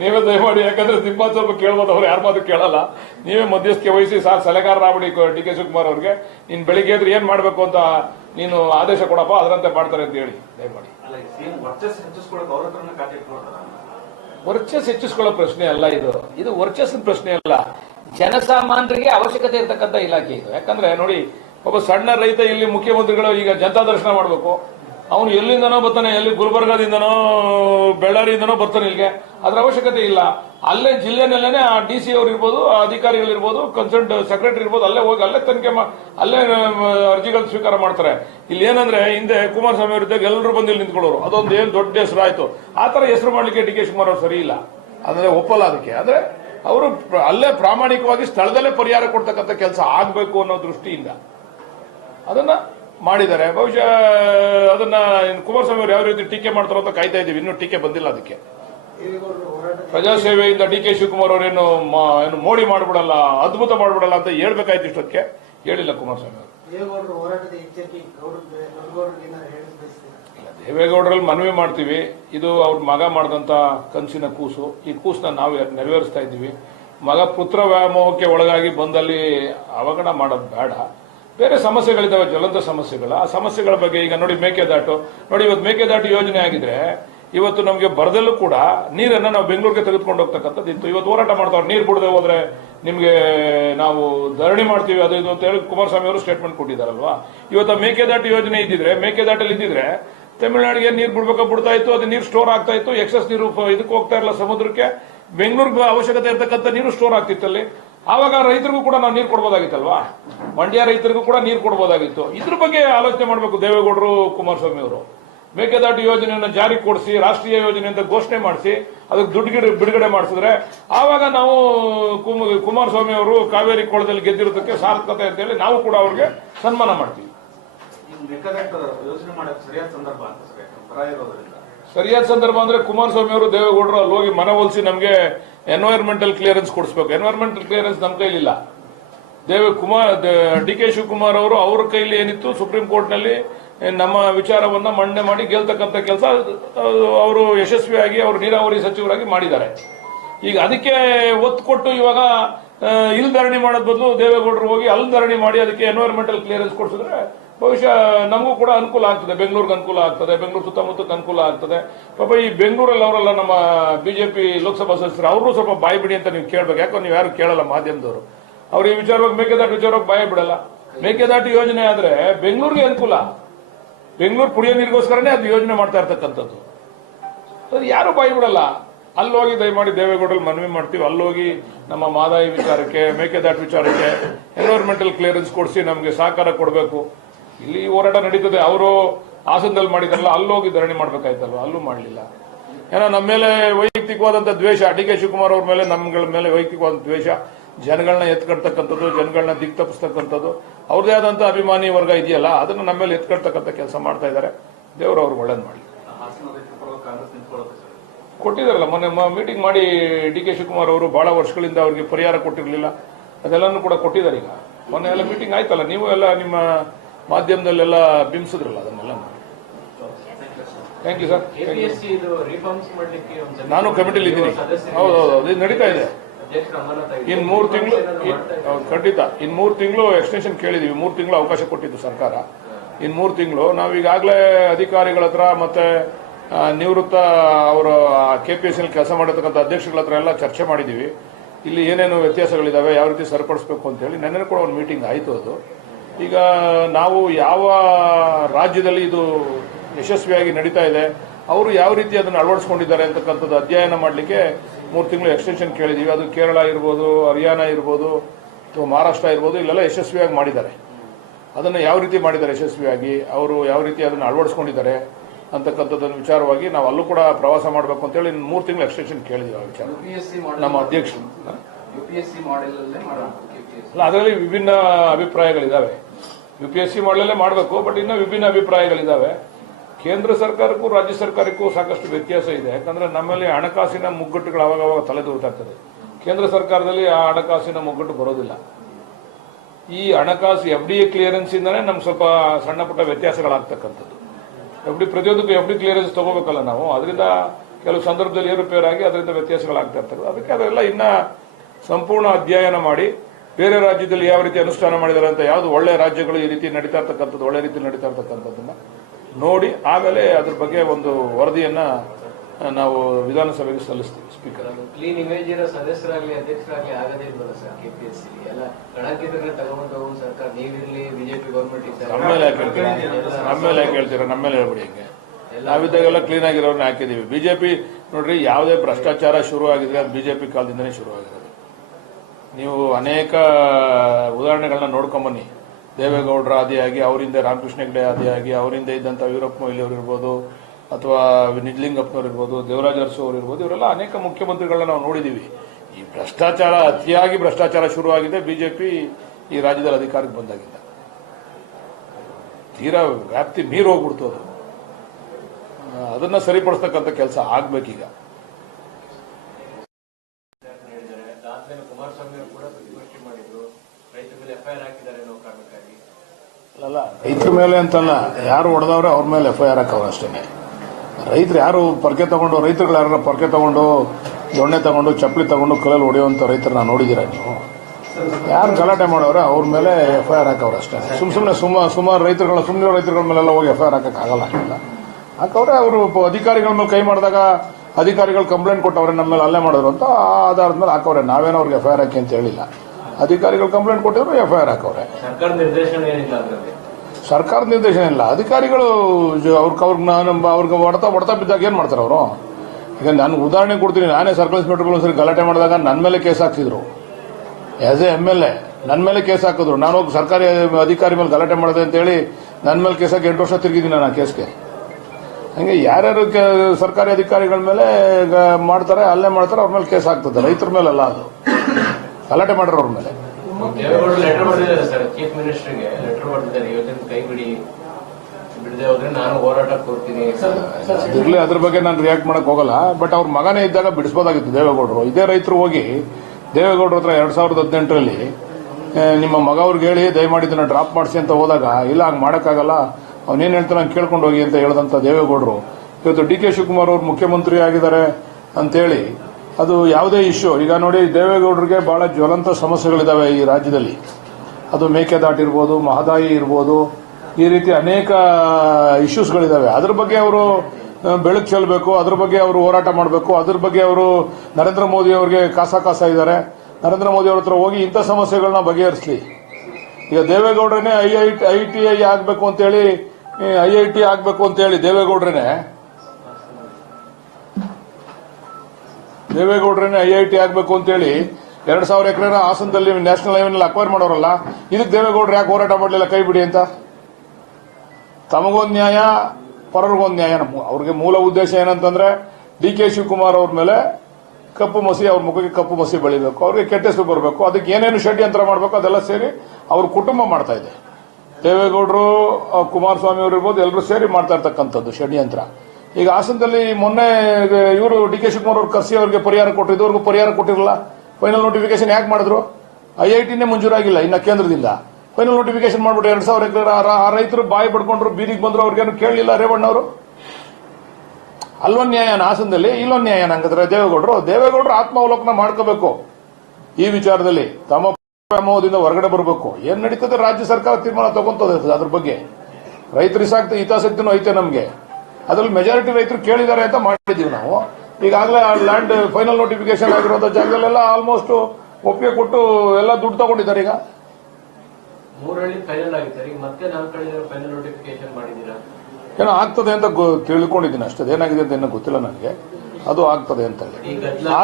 ನೀವೇ ದಯಮಾಡಿ, ಯಾಕಂದ್ರೆ ನಿಮ್ಮ ಸ್ವಲ್ಪ ಕೇಳ್ಬೋದು, ಅವ್ರು ಯಾರ ಮಾತು ಕೇಳಲ್ಲ. ನೀವೇ ಮಧ್ಯಸ್ಥಿಕೆ ವಹಿಸಿ ಸಾರ್ ಸಲಹೆಗಾರರಾಗ್ಬಿಡಿ ಡಿ ಕೆ ಶಿವಕುಮಾರ್ ಅವ್ರಿಗೆ. ನೀನ್ ಬೆಳಿಗ್ಗೆ ಎದ್ರೆ ಏನ್ ಮಾಡ್ಬೇಕು ಅಂತ ನೀನು ಆದೇಶ ಕೊಡಪ್ಪ, ಅದರಂತೆ ಮಾಡ್ತಾರೆ ಅಂತ ಹೇಳಿ ದಯಮಾಡಿ. ವರ್ಚಸ್ ಹೆಚ್ಚಿಸ್ಕೊಳ್ಳೋ ಪ್ರಶ್ನೆ ಅಲ್ಲ ಇದು ವರ್ಚಸ್ಸಿನ ಪ್ರಶ್ನೆ ಅಲ್ಲ. ಜನಸಾಮಾನ್ಯರಿಗೆ ಅವಶ್ಯಕತೆ ಇರತಕ್ಕಂಥ ಇಲಾಖೆ ಇದು. ಯಾಕಂದ್ರೆ ನೋಡಿ, ಒಬ್ಬ ಸಣ್ಣ ರೈತ ಇಲ್ಲಿ ಮುಖ್ಯಮಂತ್ರಿಗಳು ಈಗ ಜನತಾ ದರ್ಶನ ಮಾಡಬೇಕು, ಅವನು ಎಲ್ಲಿಂದನೋ ಬರ್ತಾನೆ, ಎಲ್ಲಿ ಗುಲ್ಬರ್ಗಾದಿಂದನೋ ಬೆಳ್ಳಾರಿಯಿಂದನೋ ಬರ್ತಾನೆ ಇಲ್ಲಿಗೆ. ಅದ್ರ ಅವಶ್ಯಕತೆ ಇಲ್ಲ. ಅಲ್ಲೇ ಜಿಲ್ಲೆನಲ್ಲೇನೆ ಆ DC ಅವರು ಇರ್ಬೋದು, ಅಧಿಕಾರಿಗಳಿರ್ಬೋದು, ಕನ್ಸರ್ಟ್ ಸೆಕ್ರೆಟರಿ ಇರ್ಬೋದು, ಅಲ್ಲೇ ಹೋಗಿ ಅಲ್ಲೇ ತನಿಖೆ ಅಲ್ಲೇ ಅರ್ಜಿಗಳು ಸ್ವೀಕಾರ ಮಾಡ್ತಾರೆ. ಇಲ್ಲಿ ಏನಂದ್ರೆ ಹಿಂದೆ ಕುಮಾರಸ್ವಾಮಿ ಅವರಿದ್ದಾಗ ಎಲ್ಲರೂ ಬಂದು ಇಲ್ಲಿ ನಿಂತ್ಕೊಳ್ಳೋರು, ಅದೊಂದು ಏನ್ ದೊಡ್ಡ ಹೆಸರು ಆಯ್ತು. ಆ ತರ ಹೆಸರು ಮಾಡ್ಲಿಕ್ಕೆ ಡಿ ಕೆ ಶಿವಕುಮಾರ್ ಅವರು ಸರಿ ಇಲ್ಲ, ಅಂದ್ರೆ ಒಪ್ಪಲ್ಲ ಅದಕ್ಕೆ. ಅಂದ್ರೆ ಅವರು ಅಲ್ಲೇ ಪ್ರಾಮಾಣಿಕವಾಗಿ ಸ್ಥಳದಲ್ಲೇ ಪರಿಹಾರ ಕೊಡ್ತಕ್ಕಂಥ ಕೆಲಸ ಆಗ್ಬೇಕು ಅನ್ನೋ ದೃಷ್ಟಿಯಿಂದ ಅದನ್ನ ಮಾಡಿದ್ದಾರೆ. ಬಹುಶಃ ಅದನ್ನ ಕುಮಾರಸ್ವಾಮಿ ಅವರು ಯಾವ ರೀತಿ ಟೀಕೆ ಮಾಡ್ತಾರೋ ಅಂತ ಕಾಯ್ತಾ ಇದ್ದೀವಿ. ಇನ್ನೂ ಟೀಕೆ ಬಂದಿಲ್ಲ ಅದಕ್ಕೆ. ಪ್ರಜಾಸೇವೆಯಿಂದ ಡಿ ಕೆ ಶಿವಕುಮಾರ್ ಅವರೇನು ಮೋಡಿ ಮಾಡ್ಬಿಡಲ್ಲ, ಅದ್ಭುತ ಮಾಡ್ಬಿಡಲ್ಲ ಅಂತ ಹೇಳ್ಬೇಕಾಯ್ತು, ಇಷ್ಟೊತ್ತಿಗೆ ಹೇಳಿಲ್ಲ ಕುಮಾರಸ್ವಾಮಿ ಅವರು. ದೇವೇಗೌಡರಲ್ಲಿ ಮನವಿ ಮಾಡ್ತೀವಿ. ಇದು ಅವ್ರ ಮಗ ಮಾಡಿದಂತ ಕನಸಿನ ಕೂಸು. ಈ ಕೂಸನ್ನ ನಾವು ನೆರವೇರಿಸ್ತಾ ಇದ್ದೀವಿ. ಮಗ ಪುತ್ರ ವ್ಯಾಮೋಹಕ್ಕೆ ಒಳಗಾಗಿ ಬಂದಲ್ಲಿ ಅವಘಡ ಮಾಡೋದು ಬೇಡ. ಬೇರೆ ಸಮಸ್ಯೆಗಳಿದ್ದಾವೆ, ಜ್ವಲಂತ ಸಮಸ್ಯೆಗಳು. ಆ ಸಮಸ್ಯೆಗಳ ಬಗ್ಗೆ ಈಗ ನೋಡಿ, ಮೇಕೆದಾಟು ನೋಡಿ, ಇವತ್ತು ಮೇಕೆದಾಟು ಯೋಜನೆ ಆಗಿದ್ರೆ ಇವತ್ತು ನಮಗೆ ಬರದಲ್ಲೂ ಕೂಡ ನೀರನ್ನ ನಾವು ಬೆಂಗಳೂರಿಗೆ ತೆಗೆದುಕೊಂಡು ಹೋಗ್ತಕ್ಕಂಥದ್ದು ಇತ್ತು. ಇವತ್ತು ಹೋರಾಟ ಮಾಡ್ತಾವ್ರು, ನೀರು ಬಿಡದೆ ಹೋದ್ರೆ ನಿಮ್ಗೆ ನಾವು ಧರಣಿ ಮಾಡ್ತೀವಿ ಅದು ಇದು ಅಂತ ಹೇಳಿ ಕುಮಾರಸ್ವಾಮಿ ಅವರು ಸ್ಟೇಟ್ಮೆಂಟ್ ಕೊಟ್ಟಿದ್ದಾರಲ್ವಾ. ಇವತ್ತು ಮೇಕೆದಾಟು ಯೋಜನೆ ಇದ್ದಿದ್ರೆ, ಮೇಕೆದಾಟಲ್ಲಿ ಇದ್ದಿದ್ರೆ ತಮಿಳುನಾಡಿಗೆ ನೀರು ಬಿಡ್ತಾ ಇತ್ತು, ಅದು ನೀರು ಸ್ಟೋರ್ ಆಗ್ತಾ ಇತ್ತು. ಎಕ್ಸಸ್ ನೀರು ಇದಕ್ಕೆ ಹೋಗ್ತಾ ಇರಲ್ಲ ಸಮುದ್ರಕ್ಕೆ. ಬೆಂಗಳೂರಿಗೆ ಅವಶ್ಯಕತೆ ಇರತಕ್ಕಂಥ ನೀರು ಸ್ಟೋರ್ ಆಗ್ತಿತ್ತಲ್ಲಿ. ಆವಾಗ ರೈತರಿಗೂ ಕೂಡ ನಾವು ನೀರು ಕೊಡ್ಬೋದಾಗಿತ್ತಲ್ವಾ, ಮಂಡ್ಯ ರೈತರಿಗೂ ಕೂಡ ನೀರು ಕೊಡ್ಬೋದಾಗಿತ್ತು. ಇದ್ರ ಬಗ್ಗೆ ಆಲೋಚನೆ ಮಾಡಬೇಕು ದೇವೇಗೌಡರು, ಕುಮಾರಸ್ವಾಮಿ ಅವರು. ಮೇಕೆದಾಟು ಯೋಜನೆಯನ್ನು ಜಾರಿ ಕೊಡಿಸಿ ರಾಷ್ಟ್ರೀಯ ಯೋಜನೆ ಅಂತ ಘೋಷಣೆ ಮಾಡಿಸಿ ಅದಕ್ಕೆ ದುಡ್ಡು ಬಿಡುಗಡೆ ಮಾಡಿಸಿದ್ರೆ ಆವಾಗ ನಾವು ಕುಮಾರಸ್ವಾಮಿ ಅವರು ಕಾವೇರಿ ಕೊಳದಲ್ಲಿ ಗೆದ್ದಿರೋದಕ್ಕೆ ಸಾರ್ಥಕತೆ ಅಂತ ಹೇಳಿ ನಾವು ಕೂಡ ಅವ್ರಿಗೆ ಸನ್ಮಾನ ಮಾಡ್ತೀವಿ. ಸರಿಯಾದ ಸಂದರ್ಭ ಅಂದ್ರೆ ಕುಮಾರಸ್ವಾಮಿ ಅವರು ದೇವೇಗೌಡರು ಅಲ್ಲಿ ಹೋಗಿ ಮನವೊಲಿಸಿ ನಮಗೆ ಎನ್ವೈರನ್ಮೆಂಟಲ್ ಕ್ಲಿಯರೆನ್ಸ್ ಕೊಡಿಸಬೇಕು. ಎನ್ವೈರನ್ಮೆಂಟಲ್ ಕ್ಲಿಯರೆನ್ಸ್ ನಮ್ಮ ಕೈಲಿಲ್ಲ. ಡಿ ಕೆ ಶಿವಕುಮಾರ್ ಅವರು ಅವ್ರ ಕೈಲಿ ಏನಿತ್ತು ಸುಪ್ರೀಂ ಕೋರ್ಟ್ ನಲ್ಲಿ ನಮ್ಮ ವಿಚಾರವನ್ನ ಮಂಡನೆ ಮಾಡಿ ಗೆಲ್ತಕ್ಕಂಥ ಕೆಲಸ ಅವರು ಯಶಸ್ವಿಯಾಗಿ ಅವರು ನೀರಾವರಿ ಸಚಿವರಾಗಿ ಮಾಡಿದ್ದಾರೆ. ಈಗ ಅದಕ್ಕೆ ಒತ್ತು ಕೊಟ್ಟು ಇವಾಗ ಇಲ್ಲಿ ಧರಣಿ ಮಾಡೋದ್ ಬದಲು ದೇವೇಗೌಡರು ಹೋಗಿ ಅಲ್ಲಿ ಧರಣಿ ಮಾಡಿ ಅದಕ್ಕೆ ಎನ್ವೈರನ್ಮೆಂಟಲ್ ಕ್ಲಿಯರೆನ್ಸ್ ಕೊಡಿಸಿದ್ರೆ ಬಹುಶಃ ನಮಗೂ ಕೂಡ ಅನುಕೂಲ ಆಗ್ತದೆ, ಬೆಂಗಳೂರಿಗೆ ಅನುಕೂಲ ಆಗ್ತದೆ, ಬೆಂಗಳೂರು ಸುತ್ತಮುತ್ತಕ್ಕೆ ಅನುಕೂಲ ಆಗ್ತದೆ. ಪಾಪ ಈ ಬೆಂಗಳೂರಲ್ಲಿ ಅವರೆಲ್ಲ ನಮ್ಮ ಬಿಜೆಪಿ ಲೋಕಸಭಾ ಸದಸ್ಯರು ಅವರು ಸ್ವಲ್ಪ ಬಾಯಿ ಬಿಡಿ ಅಂತ ನೀವು ಕೇಳಬೇಕು. ಯಾಕಂದ್ರೆ ನೀವು ಯಾರು ಕೇಳಲ್ಲ ಮಾಧ್ಯಮದವರು. ಅವ್ರು ಈ ವಿಚಾರವಾಗಿ ಮೇಕೆದಾಟು ವಿಚಾರವಾಗಿ ಬಾಯಿ ಬಿಡಲ್ಲ. ಮೇಕೆದಾಟು ಯೋಜನೆ ಆದ್ರೆ ಬೆಂಗಳೂರಿಗೆ ಅನುಕೂಲ, ಬೆಂಗಳೂರು ಕುಡಿಯೋ ನೀರಿಗೋಸ್ಕರನೇ ಅದು ಯೋಜನೆ ಮಾಡ್ತಾ ಇರ್ತಕ್ಕಂಥದ್ದು. ಅದು ಯಾರು ಬಾಯಿ ಬಿಡಲ್ಲ. ಅಲ್ಲೋಗಿ ದಯಮಾಡಿ ದೇವೇಗೌಡರಲ್ಲಿ ಮನವಿ ಮಾಡ್ತೀವಿ, ಅಲ್ಲೋಗಿ ನಮ್ಮ ಮಾದಾಯಿ ವಿಚಾರಕ್ಕೆ, ಮೇಕೆದಾಟು ವಿಚಾರಕ್ಕೆ ಎನ್ವೈರನ್ಮೆಂಟಲ್ ಕ್ಲಿಯರೆನ್ಸ್ ಕೊಡಿಸಿ ನಮಗೆ ಸಹಕಾರ ಕೊಡಬೇಕು. ಇಲ್ಲಿ ಹೋರಾಟ ನಡೀತದೆ. ಅವರು ಹಾಸನದಲ್ಲಿ ಮಾಡಿದಾರಲ್ಲ, ಅಲ್ಲೋಗಿ ಧರಣಿ ಮಾಡ್ಬೇಕಾಯ್ತಲ್ವ, ಅಲ್ಲೂ ಮಾಡಲಿಲ್ಲ. ಏನೋ ನಮ್ಮ ಮೇಲೆ ವೈಯಕ್ತಿಕವಾದಂಥ ದ್ವೇಷ, ಡಿ ಕೆ ಶಿವಕುಮಾರ್ ಅವ್ರ ಮೇಲೆ ನಮ್ಗಳ ಮೇಲೆ ವೈಯಕ್ತಿಕವಾದ ದ್ವೇಷ, ಜನಗಳನ್ನ ಎತ್ಕಡ್ತಕ್ಕಂಥದ್ದು, ಜನಗಳನ್ನ ದಿಕ್ ತಪ್ಪಿಸ್ತಕ್ಕಂಥದ್ದು, ಅವ್ರದೇ ಆದಂಥ ಅಭಿಮಾನಿ ವರ್ಗ ಇದೆಯಲ್ಲ, ಅದನ್ನು ನಮ್ಮ ಮೇಲೆ ಎತ್ಕಡ್ತಕ್ಕಂಥ ಕೆಲಸ ಮಾಡ್ತಾ ಇದ್ದಾರೆ. ದೇವರು ಅವ್ರಿಗೆ ಒಳ್ಳೇದು ಮಾಡಲಿ. ಕೊಟ್ಟಿದ್ದಾರಲ್ಲ, ಮೊನ್ನೆ ಮೀಟಿಂಗ್ ಮಾಡಿ ಡಿ ಕೆ ಶಿವಕುಮಾರ್ ಅವರು ಬಹಳ ವರ್ಷಗಳಿಂದ ಅವರಿಗೆ ಪರಿಹಾರ ಕೊಟ್ಟಿರಲಿಲ್ಲ, ಅದೆಲ್ಲನೂ ಕೂಡ ಕೊಟ್ಟಿದ್ದಾರೆ. ಈಗ ಮೊನ್ನೆ ಎಲ್ಲ ಮೀಟಿಂಗ್ ಆಯ್ತಲ್ಲ, ನೀವು ಎಲ್ಲ ನಿಮ್ಮ ಮಾಧ್ಯಮದಲ್ಲೆಲ್ಲ ಬಿಂಬಿಸಿದ್ರಲ್ಲ ಅದನ್ನೆಲ್ಲ. Thank you sir. ಕೆಪಿಎಸ್ಸಿ ಇದು ರಿಫಾರ್ಮ್ಸ್ ಮಾಡ್ಲಿಕ್ಕೆ ಒಂದು ನಾನು ಕಮಿಟಿಲಿ ಇದ್ದೀನಿ. ಹೌದೌದು, ಇದು ನಡೀತಾ ಇದೆ. ಅಧ್ಯಕ್ಷರ ಅಮಾನತ ಆಗಿದೆ. ಇನ್ 3 ತಿಂಗಳು ಖಂಡಿತ ಇನ್ 3 ತಿಂಗಳು ಎಕ್ಸ್ಟೆನ್ಷನ್ ಕೇಳಿದೀವಿ. 3 ತಿಂಗಳು ಅವಕಾಶ ಕೊಟ್ಟಿದ್ದು ಸರ್ಕಾರ. ಇನ್ 3 ತಿಂಗಳು ನಾವು ಈಗಾಗಲೇ ಅಧಿಕಾರಿಗಳ ಹತ್ರ ಮತ್ತೆ ನಿವೃತ್ತ ಅವರು ಕೆಪಿಎಸ್ಸಿ ಕೆಲಸ ಮಾಡಿರ್ತಕ್ಕಂಥ ಅಧ್ಯಕ್ಷಗಳ ಹತ್ರ ಎಲ್ಲ ಚರ್ಚೆ ಮಾಡಿದೀವಿ. ಇಲ್ಲಿ ಏನೇನು ವ್ಯತ್ಯಾಸಗಳಿದಾವೆ, ಯಾವ ರೀತಿ ಸರಿಪಡಿಸಬೇಕು ಅಂತ ಹೇಳಿ ನೆನ್ನೆ ಕೂಡ ಒಂದು ಮೀಟಿಂಗ್ ಆಯಿತು. ಅದು ಈಗ ನಾವು ಯಾವ ರಾಜ್ಯದಲ್ಲಿ ಇದು ಯಶಸ್ವಿಯಾಗಿ ನಡೀತಾ ಇದೆ, ಅವರು ಯಾವ ರೀತಿ ಅದನ್ನು ಅಳವಡಿಸಿಕೊಂಡಿದ್ದಾರೆ ಅಂತಕ್ಕಂಥದ್ದು ಅಧ್ಯಯನ ಮಾಡಲಿಕ್ಕೆ 3 ತಿಂಗಳು ಎಕ್ಸ್ಟೆನ್ಷನ್ ಕೇಳಿದೀವಿ. ಅದು ಕೇರಳ ಇರ್ಬೋದು, ಹರಿಯಾಣ ಇರ್ಬೋದು, ಅಥವಾ ಮಹಾರಾಷ್ಟ್ರ ಇರ್ಬೋದು, ಇಲ್ಲೆಲ್ಲ ಯಶಸ್ವಿಯಾಗಿ ಮಾಡಿದ್ದಾರೆ. ಅದನ್ನು ಯಾವ ರೀತಿ ಮಾಡಿದ್ದಾರೆ ಯಶಸ್ವಿಯಾಗಿ, ಅವರು ಯಾವ ರೀತಿ ಅದನ್ನು ಅಳವಡಿಸ್ಕೊಂಡಿದ್ದಾರೆ ಅಂತಕ್ಕಂಥದ್ದನ್ನು ವಿಚಾರವಾಗಿ ನಾವು ಅಲ್ಲೂ ಕೂಡ ಪ್ರವಾಸ ಮಾಡಬೇಕು ಅಂತೇಳಿ 3 ತಿಂಗಳು ಎಕ್ಸ್ಟೆನ್ಷನ್ ಕೇಳಿದೀವಿ. ಆ ವಿಚಾರ ನಮ್ಮ ಅಧ್ಯಕ್ಷರು ಯುಪಿಎಸ್ಸಿ ಮಾಡೆಲ್ ಅಲ್ಲೇ ಮಾಡೋಣ. ಅಲ್ಲ, ಅದರಲ್ಲಿ ವಿಭಿನ್ನ ಅಭಿಪ್ರಾಯಗಳಿದ್ದಾವೆ. ಯುಪಿಎಸ್ಸಿ ಮಾಡಲೇ ಮಾಡಬೇಕು, ಬಟ್ ಇನ್ನೂ ವಿಭಿನ್ನ ಅಭಿಪ್ರಾಯಗಳಿದ್ದಾವೆ. ಕೇಂದ್ರ ಸರ್ಕಾರಕ್ಕೂ ರಾಜ್ಯ ಸರ್ಕಾರಕ್ಕೂ ಸಾಕಷ್ಟು ವ್ಯತ್ಯಾಸ ಇದೆ. ಯಾಕಂದ್ರೆ ನಮ್ಮಲ್ಲಿ ಹಣಕಾಸಿನ ಮುಗ್ಗಟ್ಟುಗಳು ಅವಾಗವಾಗ ತಲೆದೂರ್ತಾಗ್ತದೆ. ಕೇಂದ್ರ ಸರ್ಕಾರದಲ್ಲಿ ಆ ಹಣಕಾಸಿನ ಮುಗ್ಗಟ್ಟು ಬರೋದಿಲ್ಲ. ಈ ಹಣಕಾಸು FDA ಕ್ಲಿಯರೆನ್ಸ್ ಇಂದಾನೆ ನಮ್ಗೆ ಸ್ವಲ್ಪ ಸಣ್ಣ ಪುಟ್ಟ ವ್ಯತ್ಯಾಸಗಳಾಗ್ತಕ್ಕಂಥದ್ದು. ಪ್ರತಿಯೊಂದಕ್ಕೂ FDA ಕ್ಲಿಯರೆನ್ಸ್ ತಗೋಬೇಕಲ್ಲ ನಾವು, ಅದರಿಂದ ಕೆಲವು ಸಂದರ್ಭದಲ್ಲಿ ಏರುಪೇರಾಗಿ ಅದರಿಂದ ವ್ಯತ್ಯಾಸಗಳಾಗ್ತಾ ಇರ್ತದೆ. ಅದಕ್ಕೆ ಅದೆಲ್ಲ ಇನ್ನ ಸಂಪೂರ್ಣ ಅಧ್ಯಯನ ಮಾಡಿ ಬೇರೆ ರಾಜ್ಯದಲ್ಲಿ ಯಾವ ರೀತಿ ಅನುಷ್ಠಾನ ಮಾಡಿದ್ದಾರೆ ಅಂತ, ಯಾವುದು ಒಳ್ಳೆ ರಾಜ್ಯಗಳು ಈ ರೀತಿ ನಡೀತಾ ಇರ್ತಕ್ಕಂಥದ್ದು, ಒಳ್ಳೆ ರೀತಿ ನಡೀತಾ ಇರ್ತಕ್ಕಂಥದ್ದನ್ನ ನೋಡಿ ಆಮೇಲೆ ಅದ್ರ ಬಗ್ಗೆ ಒಂದು ವರದಿಯನ್ನ ನಾವು ವಿಧಾನಸಭೆಗೆ ಸಲ್ಲಿಸ್ತೀವಿ. ಸ್ಪೀಕರ್, ಕ್ಲೀನ್ ಇಮೇಜ್ ಇರೋ ಸದಸ್ಯರಾಗ್ಲಿ ಅಧ್ಯಕ್ಷರಾಗ್ಲಿ ಆಗದೇ ಇಲ್ವಲ್ಲ ಸರ್ ಕೆಪಿಎಸ್ಸಿ ಎಲ್ಲ ಗಣಕೀಯತೆಗಳನ್ನ ತಗೊಂಡು ಸರ್ಕಾರ ನೀವಿರ್ಲಿ ಬಿಜೆಪಿ ಗೌರ್ಮೆಂಟ್ ಇದ್ದಾರೆ. ನಮ್ಮೇಲೆ ಯಾಕೆ ಹೇಳ್ತೀರಾ? ನಮ್ಮೇಲೆ ಹೇಳ್ಬಿಡಿ. ಹಿಂಗೆ ನಾವಿದ್ದಾಗೆಲ್ಲ ಕ್ಲೀನ್ ಆಗಿರೋರ್ನ ಹಾಕಿದೀವಿ. ಬಿಜೆಪಿ ನೋಡ್ರಿ, ಯಾವುದೇ ಭ್ರಷ್ಟಾಚಾರ ಶುರು ಆಗಿದೆ ಅದು ಬಿಜೆಪಿ ಕಾಲದಿಂದನೇ ಶುರು ಆಗಿರೋದು. ನೀವು ಅನೇಕ ಉದಾಹರಣೆಗಳನ್ನ ನೋಡ್ಕೊಂಬನ್ನಿ. ದೇವೇಗೌಡರ ಆದಿಯಾಗಿ, ಅವರಿಂದ ರಾಮಕೃಷ್ಣ ಹೆಗಡೆ ಆದಿಯಾಗಿ, ಅವರಿಂದ ಇದ್ದಂಥ ವೀರಪ್ಪ ಮೊಯ್ಲಿ ಅವರು ಇರ್ಬೋದು, ಅಥವಾ ನಿಜಲಿಂಗಪ್ಪನವ್ರು ಇರ್ಬೋದು, ದೇವರಾಜ ಅರಸು ಅವರು ಇರ್ಬೋದು, ಇವರೆಲ್ಲ ಅನೇಕ ಮುಖ್ಯಮಂತ್ರಿಗಳನ್ನ ನಾವು ನೋಡಿದೀವಿ. ಈ ಭ್ರಷ್ಟಾಚಾರ, ಅತಿಯಾಗಿ ಭ್ರಷ್ಟಾಚಾರ ಶುರುವಾಗಿದೆ ಬಿಜೆಪಿ ಈ ರಾಜ್ಯದಲ್ಲಿ ಅಧಿಕಾರಕ್ಕೆ ಬಂದಾಗಿದ್ದ. ತೀರಾ ವ್ಯಾಪ್ತಿ ಮೀರಿ ಹೋಗ್ಬಿಡ್ತು ಅದು. ಅದನ್ನ ಸರಿಪಡಿಸ್ತಕ್ಕಂಥ ಕೆಲಸ ಆಗ್ಬೇಕೀಗ. ಅದಾದ್ಮೇಲೆ ಕುಮಾರಸ್ವಾಮಿ ಅವರು ಕೂಡ ಪ್ರತಿಭಟನೆ ಮಾಡಿದ್ರು, ರೈತರ ಮೇಲೆ FIR ಹಾಕಿದ್ದಾರೆ ಅನ್ನೋ ಕಾರಣಕ್ಕಾಗಿ. ಅಲ್ಲ, ರೈತರ ಮೇಲೆ ಅಂತಲ್ಲ, ಯಾರು ಹೊಡೆದವ್ರೆ ಅವ್ರ ಮೇಲೆ FIR ಹಾಕವ್ರೆ ಅಷ್ಟೇನೆ. ರೈತರು ಯಾರು ಪರ್ಕೆ ತಗೊಂಡು, ರೈತರುಗಳು ಯಾರು ಪರ್ಕೆ ತಗೊಂಡು, ದೊಣ್ಣೆ ತಗೊಂಡು, ಚಪ್ಪಲಿ ತಗೊಂಡು ಕಲಲ್ಲಿ ಹೊಡೆಯುವಂತ ರೈತರನ್ನ ನೋಡಿದಿರ ನೀವು? ಯಾರು ಗಲಾಟೆ ಮಾಡೋರೆ ಅವ್ರ ಮೇಲೆ FIR ಹಾಕವ್ರೆ ಅಷ್ಟೇ. ಸುಮಾರು ರೈತರುಗಳ ಮೇಲೆಲ್ಲ ಹೋಗಿ FIR ಹಾಕಕ್ಕಾಗಲ್ಲ. ಹಾಕವ್ರೆ. ಅವರು ಅಧಿಕಾರಿಗಳ ಮೇಲೆ ಕೈ ಮಾಡಿದಾಗ ಅಧಿಕಾರಿಗಳು ಕಂಪ್ಲೇಂಟ್ ಕೊಟ್ಟವ್ರೆ, ನಮ್ಮ ಮೇಲೆ ಅಲ್ಲೇ ಮಾಡಿದ್ರು ಅಂತ. ಆ ಆಧಾರದ ಮೇಲೆ ಹಾಕವ್ರೆ. ನಾವೇನೋ ಅವ್ರಿಗೆ FIR ಹಾಕಿ ಅಂತ ಹೇಳಿಲ್ಲ. ಅಧಿಕಾರಿಗಳು ಕಂಪ್ಲೇಂಟ್ ಕೊಟ್ಟಿದ್ರು, FIR ಹಾಕವ್ರೆ. ಸರ್ಕಾರ ನಿರ್ದೇಶನ ಏನಿಲ್ಲ ಅದರಲ್ಲಿ. ಸರ್ಕಾರದ ನಿರ್ದೇಶನ ಇಲ್ಲ, ಅಧಿಕಾರಿಗಳು ಅವ್ರಿಗೆ ಹೊಡೆತ ಬಿದ್ದಾಗ ಏನ್ ಮಾಡ್ತಾರೆ ಅವರು? ಈಗ ನಾನು ಉದಾಹರಣೆ ಕೊಡ್ತೀನಿ. ನಾನೇ ಸರ್ಕಲ್ ಇನ್ಸ್ಪೆಕ್ಟರ್ಗಳು ಒಂದ್ಸರಿ ಗಲಾಟೆ ಮಾಡಿದಾಗ ನನ್ನ ಮೇಲೆ ಕೇಸ್ ಹಾಕ್ಸಿದ್ರು. ಆಸ್ ಎ MLA ನನ್ನ ಮೇಲೆ ಕೇಸ್ ಹಾಕಿದ್ರು. ನಾನು ಹೋಗಿ ಸರ್ಕಾರಿ ಅಧಿಕಾರಿ ಮೇಲೆ ಗಲಾಟೆ ಮಾಡಿದೆ ಅಂತ ಹೇಳಿ ನನ್ನ ಮೇಲೆ ಕೇಸ್ ಹಾಕಿ 8 ವರ್ಷ ತಿರುಗಿದ್ದೀನಿ ನಾನು ಆ ಕೇಸ್ಗೆ. ಹಂಗೆ ಯಾರ್ಯಾರು ಸರ್ಕಾರಿ ಅಧಿಕಾರಿಗಳ ಮೇಲೆ ಮಾಡ್ತಾರೆ, ಅಲ್ಲೇ ಮಾಡ್ತಾರೆ, ಅವ್ರ ಮೇಲೆ ಕೇಸ್ ಆಗ್ತದೆ. ರೈತರ ಮೇಲಲ್ಲ, ಅದು ಗಲಾಟೆ ಮಾಡಿರೋ ಅವ್ರ ಮೇಲೆ. ದೇವೇಗೌಡರು ಲೆಟರ್ ಬರೆದಿದ್ದಾರೆ ಸರ್, ಚೀಫ್ ಮಿನಿಸ್ಟರ್ಗೆ ಲೆಟರ್ ಬರೆದಿದ್ದಾರೆ, ಯೋಜನೆ ಕೈ ಬಿಡದೆ ಹೋದ್ರೆ ನಾನು ಹೋರಾಟ ಕೊಡ್ತೀನಿ. ಇರ್ಲಿ, ಅದ್ರ ಬಗ್ಗೆ ನಾನು ರಿಯಾಕ್ಟ್ ಮಾಡಕ್ ಹೋಗಲ್ಲ. ಬಟ್ ಅವ್ರ ಮಗನೇ ಇದ್ದಾಗ ಬಿಡಿಸಬಹುದಾಗಿತ್ತು ದೇವೇಗೌಡರು. ಇದೇ ರೈತರು ಹೋಗಿ ದೇವೇಗೌಡರ ಹತ್ರ 2018ರಲ್ಲಿ ನಿಮ್ಮ ಮಗ ಅವ್ರಿಗೆ ಹೇಳಿ ದಯಮಾಡಿ ಇದನ್ನ ಡ್ರಾಪ್ ಮಾಡಿಸಿ ಅಂತ ಹೋದಾಗ, ಇಲ್ಲ ಹಂಗೆ ಮಾಡೋಕ್ಕಾಗಲ್ಲ, ಅವನೇನು ಹೇಳ್ತಾನೆ ಹಂಗೆ ಕೇಳ್ಕೊಂಡು ಹೋಗಿ ಅಂತ ಹೇಳಿದಂತ ದೇವೇಗೌಡರು ಇವತ್ತು ಡಿ ಕೆ ಶಿವಕುಮಾರ್ ಅವರು ಮುಖ್ಯಮಂತ್ರಿ ಆಗಿದ್ದಾರೆ ಅಂತೇಳಿ ಅದು ಯಾವುದೇ ಇಶ್ಯೂ. ಈಗ ನೋಡಿ, ದೇವೇಗೌಡರಿಗೆ ಬಹಳ ಜ್ವಲಂತ ಸಮಸ್ಯೆಗಳಿದಾವೆ ಈ ರಾಜ್ಯದಲ್ಲಿ. ಅದು ಮೇಕೆದಾಟು ಇರ್ಬೋದು, ಮಹದಾಯಿ ಇರ್ಬೋದು, ಈ ರೀತಿ ಅನೇಕ ಇಶ್ಯೂಸ್ಗಳಿದಾವೆ. ಅದ್ರ ಬಗ್ಗೆ ಅವರು ಬೆಳಕು ಚೆಲ್ಲಬೇಕು, ಅದ್ರ ಬಗ್ಗೆ ಅವರು ಹೋರಾಟ ಮಾಡಬೇಕು. ಅದ್ರ ಬಗ್ಗೆ ಅವರು ನರೇಂದ್ರ ಮೋದಿ ಅವರಿಗೆ ಕಾಸ ಇದ್ದಾರೆ. ನರೇಂದ್ರ ಮೋದಿ ಅವ್ರ ಹತ್ರ ಹೋಗಿ ಇಂಥ ಸಮಸ್ಯೆಗಳನ್ನ ಬಗೆಹರಿಸಲಿ. ಈಗ ದೇವೇಗೌಡರೇ IIT ಆಗ್ಬೇಕು ಅಂತೇಳಿ, IIT ಆಗ್ಬೇಕು ಅಂತೇಳಿ ದೇವೇಗೌಡರೇ IIT ಆಗ್ಬೇಕು ಅಂತೇಳಿ 2000 ಎಕರೆ ಹಾಸನದಲ್ಲಿ ನ್ಯಾಷನಲ್ ಹೈವೇನಲ್ಲಿ ಅಕ್ವೈರ್ ಮಾಡೋರಲ್ಲ, ಇದಕ್ಕೆ ದೇವೇಗೌಡರು ಯಾಕೆ ಹೋರಾಟ ಮಾಡಲಿಲ್ಲ ಕೈ ಬಿಡಿ ಅಂತ? ತಮಗೊಂದು ನ್ಯಾಯ, ಪರರಿಗೊಂದು ನ್ಯಾಯ. ಅವ್ರಿಗೆ ಮೂಲ ಉದ್ದೇಶ ಏನಂತಂದ್ರೆ ಡಿ ಕೆ ಶಿವಕುಮಾರ್ ಅವ್ರ ಮೇಲೆ ಕಪ್ಪು ಮಸಿ, ಅವ್ರ ಮುಖಕ್ಕೆ ಕಪ್ಪು ಮಸಿ ಬೆಳಿಬೇಕು, ಅವ್ರಿಗೆ ಕೆಟ್ಟ ಹೆಸರು ಬರಬೇಕು, ಅದಕ್ಕೆ ಏನೇನು ಷಡ್ಯಂತ್ರ ಮಾಡಬೇಕು ಅದೆಲ್ಲ ಸೇರಿ ಅವ್ರ ಕುಟುಂಬ ಮಾಡ್ತಾ ಇದೆ. ದೇವೇಗೌಡರು, ಕುಮಾರಸ್ವಾಮಿ ಅವರು ಇರ್ಬೋದು, ಎಲ್ಲರೂ ಸೇರಿ ಮಾಡ್ತಾ ಇರ್ತಕ್ಕಂಥದ್ದು ಷಡ್ಯಂತ್ರ. ಈಗ ಹಾಸನದಲ್ಲಿ ಮೊನ್ನೆ ಇವರು ಡಿ ಕೆ ಶಿವಕುಮಾರ್ ಅವರು ಕರ್ಸಿ ಅವರಿಗೆ ಪರಿಹಾರ ಕೊಟ್ಟರು, ಇದುವರೆಗೂ ಪರಿಹಾರ ಕೊಟ್ಟಿರಲ್ಲ. ಫೈನಲ್ ನೋಟಿಫಿಕೇಶನ್ ಯಾಕೆ ಮಾಡಿದ್ರು? IITನೇ ಮಂಜೂರಾಗಿಲ್ಲ ಇನ್ನ ಕೇಂದ್ರದಿಂದ. ಫೈನಲ್ ನೋಟಿಫಿಕೇಶನ್ ಮಾಡ್ಬಿಟ್ಟು 2,000 ಎಕರೆ ಆ ರೈತರು ಬಾಯಿ ಪಡ್ಕೊಂಡ್ರು, ಬೀದಿಗೆ ಬಂದ್ರು, ಅವ್ರಿಗೇನು ಕೇಳಲಿಲ್ಲ ರೇವಣ್ಣ ಅವರು. ಅಲ್ಲೊಂದು ನ್ಯಾಯನ ಹಾಸನದಲ್ಲಿ, ಇಲ್ಲೊಂದು ನ್ಯಾಯನ ಹಂಗಂದ್ರೆ ದೇವೇಗೌಡರು ಆತ್ಮಾವಲೋಕನ ಮಾಡ್ಕೋಬೇಕು. ಈ ವಿಚಾರದಲ್ಲಿ ತಮ್ಮ ವ್ಯಾಮೋಹದಿಂದ ಹೊರಗಡೆ ಬರಬೇಕು. ಏನ್ ನಡೀತದೆ ರಾಜ್ಯ ಸರ್ಕಾರ ತೀರ್ಮಾನ ತಗೊಂತದೆ ಅದ್ರ ಬಗ್ಗೆ. ರೈತರಿಗೆ ಹಿತಾಸಕ್ತಿನೂ ಐತೆ ನಮಗೆ. ಅದ್ರಲ್ಲಿ ಮೆಜಾರಿಟಿ ರೈತರು ಕೇಳಿದ್ದಾರೆ ಅಂತ ಮಾಡಿದೀವಿ ನಾವು. ಈಗಾಗಲೇ ಲ್ಯಾಂಡ್ ಫೈನಲ್ ನೋಟಿಫಿಕೇಶನ್ ಆಗಿರೋದ ಜಾಗದಲ್ಲೆಲ್ಲ ಆಲ್ಮೋಸ್ಟ್ ಒಪ್ಪಿಗೆ ಕೊಟ್ಟು ಎಲ್ಲ ದುಡ್ಡು ತಗೊಂಡಿದ್ದಾರೆ. ಈಗ 3 ಹಳ್ಳಿ ಫೈನಲ್ ಆಗಿದ್ದಾರೆ, ಈಗ ಮತ್ತೆ 4 ಹಳ್ಳಿ ಫೈನಲ್ ನೋಟಿಫಿಕೇಶನ್ ಮಾಡಿದ್ದೀರಾ? ಏನೋ ಆಗ್ತದೆ ಅಂತ ತಿಳ್ಕೊಂಡಿದ್ದೀನಿ ಅಷ್ಟೇ. ಏನಾಗಿದೆ ಅಂತ ಏನೋ ಗೊತ್ತಿಲ್ಲ ನನಗೆ. ಅದು ಆಗ್ತದೆ ಅಂತ ಹೇಳಿ ಆ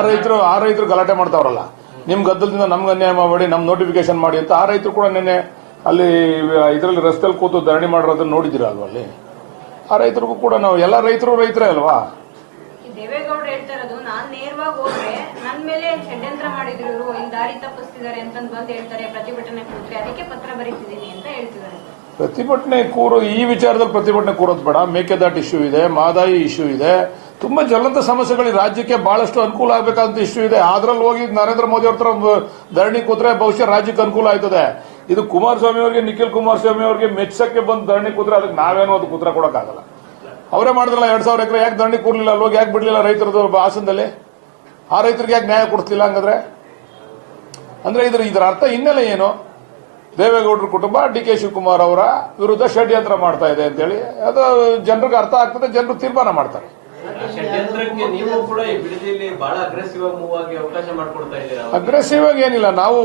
ರೈತರು ಗಲಾಟೆ ಮಾಡ್ತಾವ್ರಲ್ಲ, ನಿಮ್ ಗದ್ದಲದಿಂದ ನಮ್ಗೆ ಅನ್ಯಾಯ ಮಾಡಬೇಡಿ, ನಮ್ ನೋಟಿಫಿಕೇಶನ್ ಮಾಡಿ ಅಂತ. ಆ ರೈತರು ಕೂಡ ನಿನ್ನೆ ಅಲ್ಲಿ ಇದರಲ್ಲಿ ರಸ್ತೆಯಲ್ಲಿ ಕೂತು ಧರಣಿ ಮಾಡಿರೋದನ್ನ ನೋಡಿದಿರ ಅಲ್ವಾ? ಅಲ್ಲಿ ಆ ರೈತರಿಗೂ ಕೂಡ ನಾವು ಎಲ್ಲ ರೈತರೇ ಅಲ್ವಾ? ದೇವೇಗೌಡರು ಹೇಳ್ತಾ ಇರೋದು, ನಾನ್ ನೇರವಾಗಿ ಹೋದ್ರೆ ನನ್ ಮೇಲೆ ಷಡ್ಯಂತ್ರ ಮಾಡಿದ್ರು ಇವರು, ಇಲ್ಲಿ ದಾರಿ ತಪ್ಪಿಸ್ತಿದ್ದಾರೆ ಅಂತ ಬಂದು ಹೇಳ್ತಾರೆ, ಪ್ರತಿಭಟನೆ ಕೂತ್ರೆ ಅದಕ್ಕೆ ಪತ್ರ ಬರೀತಿದ್ದೀನಿ ಅಂತ ಹೇಳ್ತಿದ್ದಾರೆ. ಪ್ರತಿಭಟನೆ ಈ ವಿಚಾರದಲ್ಲಿ ಪ್ರತಿಭಟನೆ ಕೂರೋದು ಬೇಡ. ಮೇಕೆದಾಟು ಇಶ್ಯೂ ಇದೆ, ಮಹದಾಯಿ ಇಶ್ಯೂ ಇದೆ, ತುಂಬಾ ಜ್ವಲಂತ ಸಮಸ್ಯೆಗಳು ರಾಜ್ಯಕ್ಕೆ ಬಹಳಷ್ಟು ಅನುಕೂಲ ಆಗಬೇಕಂತ ಇಶ್ಯೂ ಇದೆ. ಅದ್ರಲ್ಲಿ ಹೋಗಿ ನರೇಂದ್ರ ಮೋದಿ ಅವ್ರ ಧರಣಿ ಕೂತ್ರೆ ಬಹುಶಃ ರಾಜ್ಯಕ್ಕೆ ಅನುಕೂಲ ಆಯ್ತದೆ. ಇದು ಕುಮಾರಸ್ವಾಮಿ ಅವರಿಗೆ, ನಿಖಿಲ್ ಕುಮಾರಸ್ವಾಮಿ ಅವರಿಗೆ ಮೆಚ್ಚಕ್ಕೆ ಬಂದು ಧರಣಿ ಕೂತ್ರೆ ಅದಕ್ಕೆ ನಾವೇನೋ ಅದು ಕೂತ್ರ ಕೊಡಕ್ಕಾಗಲ್ಲ. ಅವರೇ ಮಾಡಿದ್ರಲ್ಲ 2,000 ಎಕರೆ, ಯಾಕೆ ಧರಣಿ ಕೂರ್ಲಿಲ್ಲ? ಅಲ್ಲಿ ಹೋಗಿ ಯಾಕೆ ಬಿಡ್ಲಿಲ್ಲ ರೈತರದ್ದು ಹಾಸನದಲ್ಲಿ? ಆ ರೈತರಿಗೆ ಯಾಕೆ ನ್ಯಾಯ ಕೊಡಿಸ್ಲಿಲ್ಲ ಹಂಗಾದ್ರೆ? ಅಂದ್ರೆ ಇದರ ಅರ್ಥ ಹಿನ್ನೆಲೆ ಏನು? ದೇವೇಗೌಡರ ಕುಟುಂಬ ಡಿ ಕೆ ಶಿವಕುಮಾರ್ ಅವರ ವಿರುದ್ಧ ಷಡ್ಯಂತ್ರ ಮಾಡ್ತಾ ಇದೆ ಅಂತೇಳಿ ಅದು ಜನರಿಗೆ ಅರ್ಥ ಆಗ್ತದೆ, ಜನರು ತೀರ್ಮಾನ ಮಾಡ್ತಾರೆ. ಷಡ್ಯಂತ್ರಕ್ಕೆ ನೀವು ಕೂಡ ಈ ಬಿಡದಿಯಲ್ಲಿ ಬಹಳ ಅಗ್ರೆಸಿವ್ ಆಗಿ ಮೂವ್ ಆಗಿ ಅವಕಾಶ ಮಾಡ್ಕೊಡ್ತಾ ಇದ್ದೀರಾ? ಅಗ್ರೆಸಿವ್ ಆಗಿ ಏನಿಲ್ಲ, ನಾವು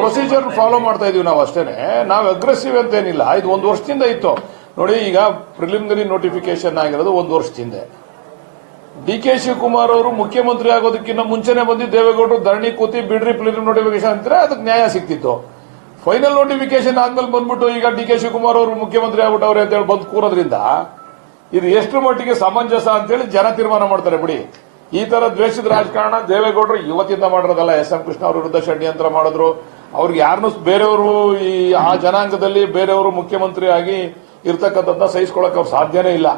ಪ್ರೊಸೀಜರ್ ಫಾಲೋ ಮಾಡ್ತಾ ಇದೀವಿ ನಾವು ಅಷ್ಟೇನೆ. ನಾವು ಅಗ್ರೆಸಿವ್ ಅಂತ ಏನಿಲ್ಲ. ಇದು 1 ವರ್ಷದಿಂದ ಇತ್ತು ನೋಡಿ. ಈಗ ಪ್ರಿಲಿಮಿನರಿ ನೋಟಿಫಿಕೇಶನ್ ಆಗಿರೋದು 1 ವರ್ಷದಿಂದ. ಡಿ ಕೆ ಶಿವಕುಮಾರ್ ಅವರು ಮುಖ್ಯಮಂತ್ರಿ ಆಗೋದಕ್ಕಿಂತ ಮುಂಚೆನೆ ಬಂದು ದೇವೇಗೌಡರು ಧರಣಿ ಕೂತಿ ಬಿಡ್ರಿ ಪ್ರಿಲಿಮಿನರಿ ನೋಟಿಫಿಕೇಶನ್ ಅಂತಾರೆ, ಅದಕ್ಕೆ ನ್ಯಾಯ ಸಿಕ್ತಿತ್ತು. ಫೈನಲ್ ನೋಟಿಫಿಕೇಶನ್ ಆದ್ಮೇಲೆ ಬಂದ್ಬಿಟ್ಟು ಈಗ ಡಿ ಕೆ ಶಿವಕುಮಾರ್ ಅವರು ಮುಖ್ಯಮಂತ್ರಿ ಆಗ್ಬಿಟ್ಟವ್ರೆ ಅಂತ ಹೇಳಿ ಬಂದು ಕೂರೋದ್ರಿಂದ ಇದು ಎಷ್ಟು ಮಟ್ಟಿಗೆ ಸಮಂಜಸ ಅಂತೇಳಿ ಜನ ತೀರ್ಮಾನ ಮಾಡ್ತಾರೆ ಬಿಡಿ. ಈ ತರ ದ್ವೇಷದ ರಾಜಕಾರಣ ದೇವೇಗೌಡರು ಇವತ್ತಿಂದ ಮಾಡಿರೋದಲ್ಲ. SM ಕೃಷ್ಣ ಅವ್ರ ವಿರುದ್ಧ ಷಡ್ಯಂತ್ರ ಮಾಡಿದ್ರು. ಅವ್ರಿಗೆ ಯಾರನ್ನೂ ಬೇರೆಯವರು ಆ ಜನಾಂಗದಲ್ಲಿ ಬೇರೆಯವರು ಮುಖ್ಯಮಂತ್ರಿ ಆಗಿ ಇರ್ತಕ್ಕಂಥದ್ದನ್ನ ಸಹಿಸ್ಕೊಳ್ಳಕ್ಕೆ ಅವ್ರು ಸಾಧ್ಯನೇ ಇಲ್ಲ.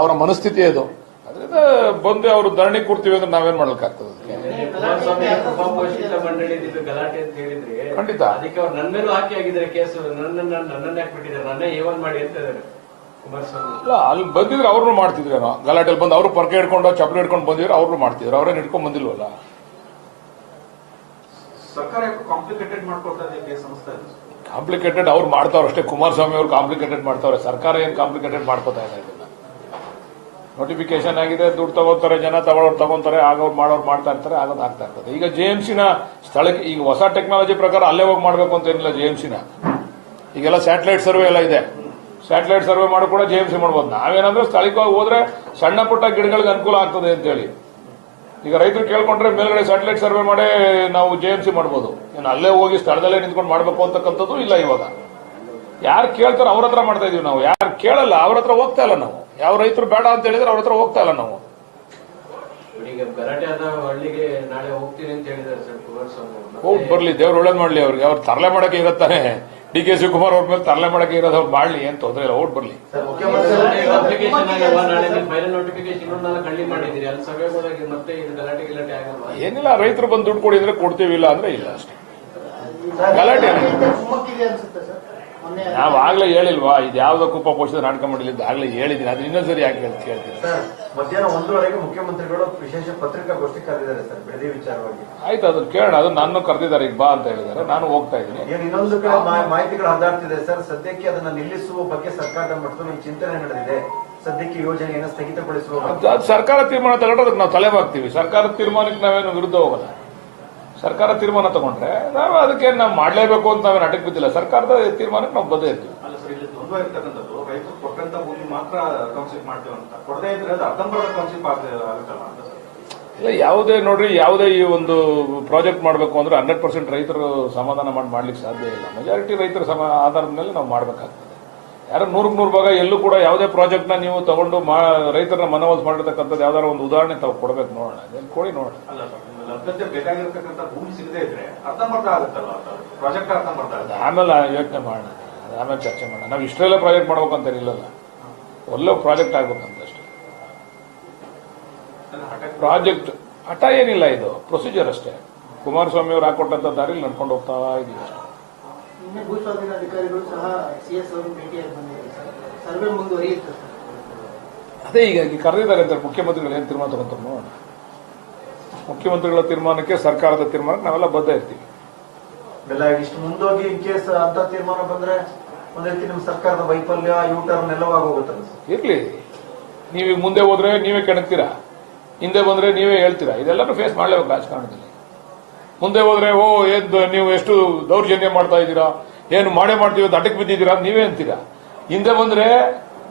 ಅವರ ಮನಸ್ಥಿತಿ ಅದು. ಅದರಿಂದ ಬಂದು ಅವರು ಧರಣಿ ಕೊಡ್ತೀವಿ ಅಂದ್ರೆ ನಾವೇನ್ ಮಾಡ್ಲಿಕ್ಕಾಗ್ತದೆ? ಕುಮಾರಸ್ವಾಮಿ ಪೂರ್ವಘೋಷಿತ ಮಂಡಳಿ ಗಲಾಟೆ ಅಂತ ಹೇಳಿದ್ರೆ ಖಂಡಿತ ಅದಕ್ಕೆ ಅವ್ರು ನನ್ನ ಮೇಲೂ ಹಾಕಿ ಆಗಿದ್ದಾರೆ ಕೇಸು. ನನ್ನನ್ನ ಹಾಕ್ಬಿಟ್ಟಿದ್ದಾರೆ, ನನ್ನೇ ಏವನ್ ಮಾಡಿ ಅಂತ ಇದ್ದಾರೆ ಕುಮಾರಸ್ವಾಮಿ. ಇಲ್ಲ, ಅಲ್ಲಿ ಬಂದಿದ್ರೆ ಅವ್ರನ್ನು ಮಾಡ್ತಿದ್ರೇನೋ. ಗಲಾಟೆಯಲ್ಲಿ ಬಂದು ಅವರು ಪರ್ಕೆ ಹಿಡ್ಕೊಂಡು ಚಪ್ಪಲಿ ಹಿಡ್ಕೊಂಡು ಬಂದಿದ್ರು, ಅವ್ರನ್ನು ಮಾಡ್ತಿದ್ರು. ಅವ್ರೇನ್ ಹಿಡ್ಕೊಂಡ್ ಬಂದಿಲ್ವಲ್ಲ. ಸರ್ಕಾರ ಕಾಂಪ್ಲಿಕೇಟೆಡ್ ಮಾಡ್ಕೊಳ್ತಾ ಇದೆ ಕೇಸ್ ಅನಿಸ್ತಾ ಇದೆ. ಕಾಂಪ್ಲಿಕೇಟೆಡ್ ಅವ್ರು ಮಾಡ್ತಾವ್ರ ಅಷ್ಟೇ. ಕುಮಾರಸ್ವಾಮಿ ಅವ್ರು ಕಾಂಪ್ಲಿಕೇಟೆಡ್ ಮಾಡ್ತಾವ್ರೆ. ಸರ್ಕಾರ ಏನ್ ಕಾಂಪ್ಲಿಕೇಟೆಡ್ ಮಾಡ್ಕೋತಾ ಇಲ್ಲ. ಇದನ್ನ ನೋಟಿಫಿಕೇಶನ್ ಆಗಿದೆ, ದುಡ್ಡು ತಗೋತಾರೆ, ಜನ ತಗೊಂತಾರೆ, ಆಗೋರು ಮಾಡೋರು ಮಾಡ್ತಾ ಇರ್ತಾರೆ, ಆಗೋದು ಆಗ್ತಾ ಇರ್ತದೆ. ಈಗ JMC-ನ ಸ್ಥಳಕ್ಕೆ ಈಗ ಹೊಸ ಟೆಕ್ನಾಲಜಿ ಪ್ರಕಾರ ಅಲ್ಲೇ ಹೋಗಿ ಮಾಡ್ಬೇಕು ಅಂತ ಏನಿಲ್ಲ. JMC-ನ ಈಗೆಲ್ಲ ಸ್ಯಾಟಲೈಟ್ ಸರ್ವೆ ಎಲ್ಲ ಇದೆ. ಸ್ಯಾಟಲೈಟ್ ಸರ್ವೆ ಮಾಡಿ ಕೂಡ JMC ಮಾಡ್ಬೋದು. ನಾವೇನಂದ್ರೆ ಸ್ಥಳಕ್ಕೆ ಹೋದ್ರೆ ಸಣ್ಣ ಪುಟ್ಟ ಗಿಡಗಳಿಗೆ ಅನುಕೂಲ ಆಗ್ತದೆ ಅಂತೇಳಿ ಈಗ ರೈತರು ಕೇಳ್ಕೊಂಡ್ರೆ ಮೇಲ್ಗಡೆ ಸ್ಯಾಟಲೈಟ್ ಸರ್ವೆ ಮಾಡಿ ನಾವು JMC ಮಾಡ್ಬೋದು. ಏನು ಅಲ್ಲೇ ಹೋಗಿ ಸ್ಥಳದಲ್ಲೇ ನಿಂತ್ಕೊಂಡು ಮಾಡ್ಬೇಕು ಅಂತಕ್ಕಂಥದ್ದು ಇಲ್ಲ. ಇವಾಗ ಯಾರು ಕೇಳ್ತಾರೋ ಅವ್ರ ಹತ್ರ ಮಾಡ್ತಾ ಇದೀವಿ ನಾವು. ಯಾರು ಕೇಳಲ್ಲ ಅವ್ರ ಹತ್ರ ಹೋಗ್ತಾ ಇಲ್ಲ ನಾವು. ಯಾವ ರೈತರು ಬೇಡ ಅಂತ ಹೇಳಿದ್ರೆ ಅವ್ರ ಹತ್ರ ಹೋಗ್ತಾ ಇಲ್ಲ ನಾವು. ಈಗ ಗಲಾಟೆ ಆದ ಹಳ್ಳಿಗೆ ನಾಳೆ ಹೋಗ್ತೀನಿ ಅಂತ ಹೇಳಿದ್ದಾರೆ ಸರ್ ಕುಮಾರಸ್ವಾಮಿ. ಹೋಗಿ ಬರ್ಲಿ, ದೇವ್ರು ಒಳ್ಳೇದ್ ಮಾಡ್ಲಿ ಅವ್ರಿಗೆ. ಅವ್ರು ತರಲೆ ಮಾಡಕ್ಕೆ ಇರತ್ತಾನೆ. ಡಿ ಕೆ ಶಿವಕುಮಾರ್ ಅವ್ರ ಮೇಲೆ ತರಲೆ ಮಾಡಕ್ಕೆ ಇರೋದು ಅವ್ರು ಮಾಡ್ಲಿ, ಏನ್ ತೊಂದ್ರೆ ಇಲ್ಲ. ಓಟ್ ಬರ್ಲಿ. ಅಪ್ಲಿಕೇಶನ್ ಆಗಲ್ವಾ? ನಾಳೆ ನೀವು ಫೈನಲ್ ನೋಟಿಫಿಕೇಶನ್ 4 ಹಳ್ಳಿ ಮಾಡಿದ್ದೀರಿ, ಅಲ್ಲಿ ಸಭೆ ಹೋದಾಗ ಮತ್ತೆ ಇದು ಗಲಾಟೆ ಆಗಲ್ವಾ? ಏನಿಲ್ಲ, ರೈತರು ಬಂದು ದುಡ್ಡು ಕೊಡಿ ಅಂದ್ರೆ ಕೊಡ್ತೀವಿ, ಇಲ್ಲ ಅಂದ್ರೆ ಇಲ್ಲ ಅಷ್ಟೇ. ಗಲಾಟೆ ಕುಮ್ಮಕ್ಕಿದೆ ಅನ್ಸುತ್ತೆ ಸರ್. ಮೊನ್ನೆ ನಾವ್ ಆಗ್ಲೇ ಹೇಳಿಲ್ವಾ? ಇದು ಯಾವ್ದೋ ಕುಪ್ಪ ಪೋಷಿತ ನಾಟಕ ಮಾಡಲಿದ್ದು ಆಗ್ಲೇ ಹೇಳಿದೀನಿ. ಅದು ಇನ್ನೊಂದ್ಸರಿ ಯಾಕೆ ಕೇಳ್ತೀನಿ ಸರ್? ಮಧ್ಯಾಹ್ನ 1:30ಗೆ ಮುಖ್ಯಮಂತ್ರಿಗಳು ವಿಶೇಷ ಪತ್ರಿಕಾಗೋಷ್ಠಿ ಕರೆದಿದ್ದಾರೆ ಸರ್, ಬೆಳದಿ ವಿಚಾರವಾಗಿ. ಆಯ್ತು, ಅದನ್ನ ಕೇಳೋಣ. ಅದು ನನ್ನ ಕರೆದಿದ್ದಾರೆ, ಈಗ ಬಾ ಅಂತ ಹೇಳಿದ್ದಾರೆ. ನಾನು ಹೋಗ್ತಾ ಇದ್ದೀನಿ. ಏನು ಇನ್ನೊಂದು ಕಡೆ ಮಾಹಿತಿಗಳು ಹರಿದಾಡ್ತಿದೆ ಸರ್. ಸದ್ಯಕ್ಕೆ ಅದನ್ನ ನಿಲ್ಲಿಸುವ ಬಗ್ಗೆ ಸರ್ಕಾರದ ಮಟ್ಟದಲ್ಲಿ ಚಿಂತನೆ ನಡೆದಿದೆ. ಸದ್ಯಕ್ಕೆ ಯೋಜನೆಯನ್ನು ಸ್ಥಗಿತಗೊಳಿಸುವ ಬಗ್ಗೆ ಅದು ಸರ್ಕಾರ ತೀರ್ಮಾನ ತಗೊಂಡ್ರೆ ಅದಕ್ಕೆ ನಾವು ತಲೆ ಬಾಗ್ತೀವಿ. ಸರ್ಕಾರದ ತೀರ್ಮಾನಕ್ಕೆ ನಾವೇನು ವಿರುದ್ಧ ಹೋಗಲ್ಲ. ಸರ್ಕಾರ ತೀರ್ಮಾನ ತಗೊಂಡ್ರೆ ನಾವು ಅದಕ್ಕೆ ನಾವು ಮಾಡಲೇಬೇಕು ಅಂತ ನಾವೇನು ಅಟಕ್ ಬಿದ್ದಿಲ್ಲ. ಸರ್ಕಾರದ ತೀರ್ಮಾನಕ್ಕೆ ನಾವು ಬದ್ಧ ಇರ್ತೀವಿ. ಅಲ್ಲ ಸರ್, ಇಲ್ಲಿ ದ್ವಂದ್ವ ಇರ್ತಕ್ಕಂಥದ್ದು ರೈತರು ಕೊಟ್ಟಂತ ಭೂಮಿ ಮಾತ್ರ ಟೌನ್ಶಿಪ್ ಮಾಡ್ತೀವಿ ಅಂತ, ಕೊಡದೇ ಇದ್ರೆ ಅದು ಅರ್ಧಂಬರ್ಧ ಟೌನ್ಶಿಪ್ ಆಗುತ್ತಲ್ಲ ಅಂತ ಸರ್. ಇಲ್ಲ, ಯಾವುದೇ ನೋಡ್ರಿ, ಯಾವುದೇ ಈ ಒಂದು ಪ್ರಾಜೆಕ್ಟ್ ಮಾಡಬೇಕು ಅಂದ್ರೆ 100% ರೈತರು ಸಮಾಧಾನ ಮಾಡ್ಲಿಕ್ಕೆ ಸಾಧ್ಯ ಇಲ್ಲ. ಮೆಜಾರಿಟಿ ರೈತರ ಆಧಾರದ ಮೇಲೆ ನಾವು ಮಾಡಬೇಕಾಗ್ತದೆ. ಯಾರು 100% ಭಾಗ ಎಲ್ಲೂ ಕೂಡ ಯಾವುದೇ ಪ್ರಾಜೆಕ್ಟ್ ನ ನೀವು ತಗೊಂಡು ರೈತರನ್ನ ಮನವೊಲಿಸಿ ಮಾಡಿರ್ತಕ್ಕಂಥದ್ದು ಯಾವ್ದಾರ ಒಂದು ಉದಾಹರಣೆ ತಾವು ಕೊಡ್ಬೇಕು, ನೋಡೋಣ. ಕೊಡಿ ನೋಡೋಣ. ಅಲ್ಲ ಸರ್, ಲಭ್ಯತೆ ಬೇಕಾಗಿರ್ತಕ್ಕಂಥ ಭೂಮಿ ಸಿಗದೇ ಇದ್ರೆ ಅರ್ಧಂಬರ್ಧ ಆಗುತ್ತಲ್ಲ ಪ್ರಾಜೆಕ್ಟ್, ಅರ್ಧಂಬರ್ಧ ಆಗುತ್ತೆ. ಆಮೇಲೆ ಯೋಚನೆ ಮಾಡೋಣ, ಆಮೇಲೆ ಚರ್ಚೆ ಮಾಡೋಣ. ನಾವು ಇಷ್ಟೆಲ್ಲ ಪ್ರಾಜೆಕ್ಟ್ ಮಾಡ್ಬೇಕಂತ ಇಲ್ಲಲ್ಲ, ಒಳ್ಳೆ ಪ್ರಾಜೆಕ್ಟ್ ಆಗ್ಬೇಕಂತ. ಪ್ರಾಜೆಕ್ಟ್ ಹಠ ಏನಿಲ್ಲ, ಇದು ಪ್ರೊಸೀಜರ್ ಅಷ್ಟೇ. ಕುಮಾರಸ್ವಾಮಿ ಅವರು ಹಾಕೊಟ್ಟಂತ ದಾರಿಲಿ ನಡ್ಕೊಂಡು ಹೋಗ್ತಾ ಇದೀವಿ ಅಷ್ಟೇ. ನಿನ್ನೆ ಭೂ ಸ್ವಾಧೀನ ಅಧಿಕಾರಿಗಳು ಸಹ CS ಅವರನ್ನು ಭೇಟಿಯಾಗಿ ಬಂದಿದ್ದಾರೆ ಸರ್. ಸರ್ವೆ ಮುಂದುವರಿಯುತ್ತೆ ಸರ್. ಅದೇ ಈಗ ಕರೆದಿದ್ದಾರೆ ಅಂತ ಮುಖ್ಯಮಂತ್ರಿಗಳು ಏನು ತೀರ್ಮಾನ ತಗೊಂತಾರೆ ನೋಡೋಣ. ಮುಖ್ಯಮಂತ್ರಿಗಳ ತೀರ್ಮಾನಕ್ಕೆ, ಸರ್ಕಾರದ ತೀರ್ಮಾನಕ್ಕೆ ನಾವೆಲ್ಲ ಬದ್ಧ ಇರ್ತೀವಿ. ಬೆಲ್ಲ ಇಷ್ಟು ಮುಂದೋಗಿ ಇನ್ ಕೇಸ್ ಅಂತ ತೀರ್ಮಾನ ಬಂದ್ರೆ ಒಂದ್ ರೀತಿ ನಿಮ್ ಸರ್ಕಾರದ ವೈಫಲ್ಯ ಯೂಟರ್ನ್ ಎಲ್ಲವಾಗಿ ಹೋಗುತ್ತಲ್ಲ ಸರ್. ಇರ್ಲಿ, ನೀವೀಗ ಮುಂದೆ ಹೋದ್ರೆ ನೀವೇ ಕೆಣಕ್ತೀರಾ, ಹಿಂದೆ ಬಂದ್ರೆ ನೀವೇ ಹೇಳ್ತೀರಾ. ಇದೆಲ್ಲರೂ ಫೇಸ್ ಮಾಡಲೇಬೇಕು ರಾಜಕಾರಣದಲ್ಲಿ. ಮುಂದೆ ಹೋದ್ರೆ ನೀವು ಎಷ್ಟು ದೌರ್ಜನ್ಯ ಮಾಡ್ತಾ ಇದ್ದೀರಾ, ಏನು ಮಾಡೇ ಮಾಡ್ತೀವಿ ಅಂತ ಅಟಕ್ ಬಿದ್ದಿದ್ದೀರಾ ನೀವೇ ಅಂತೀರಾ. ಹಿಂದೆ ಬಂದ್ರೆ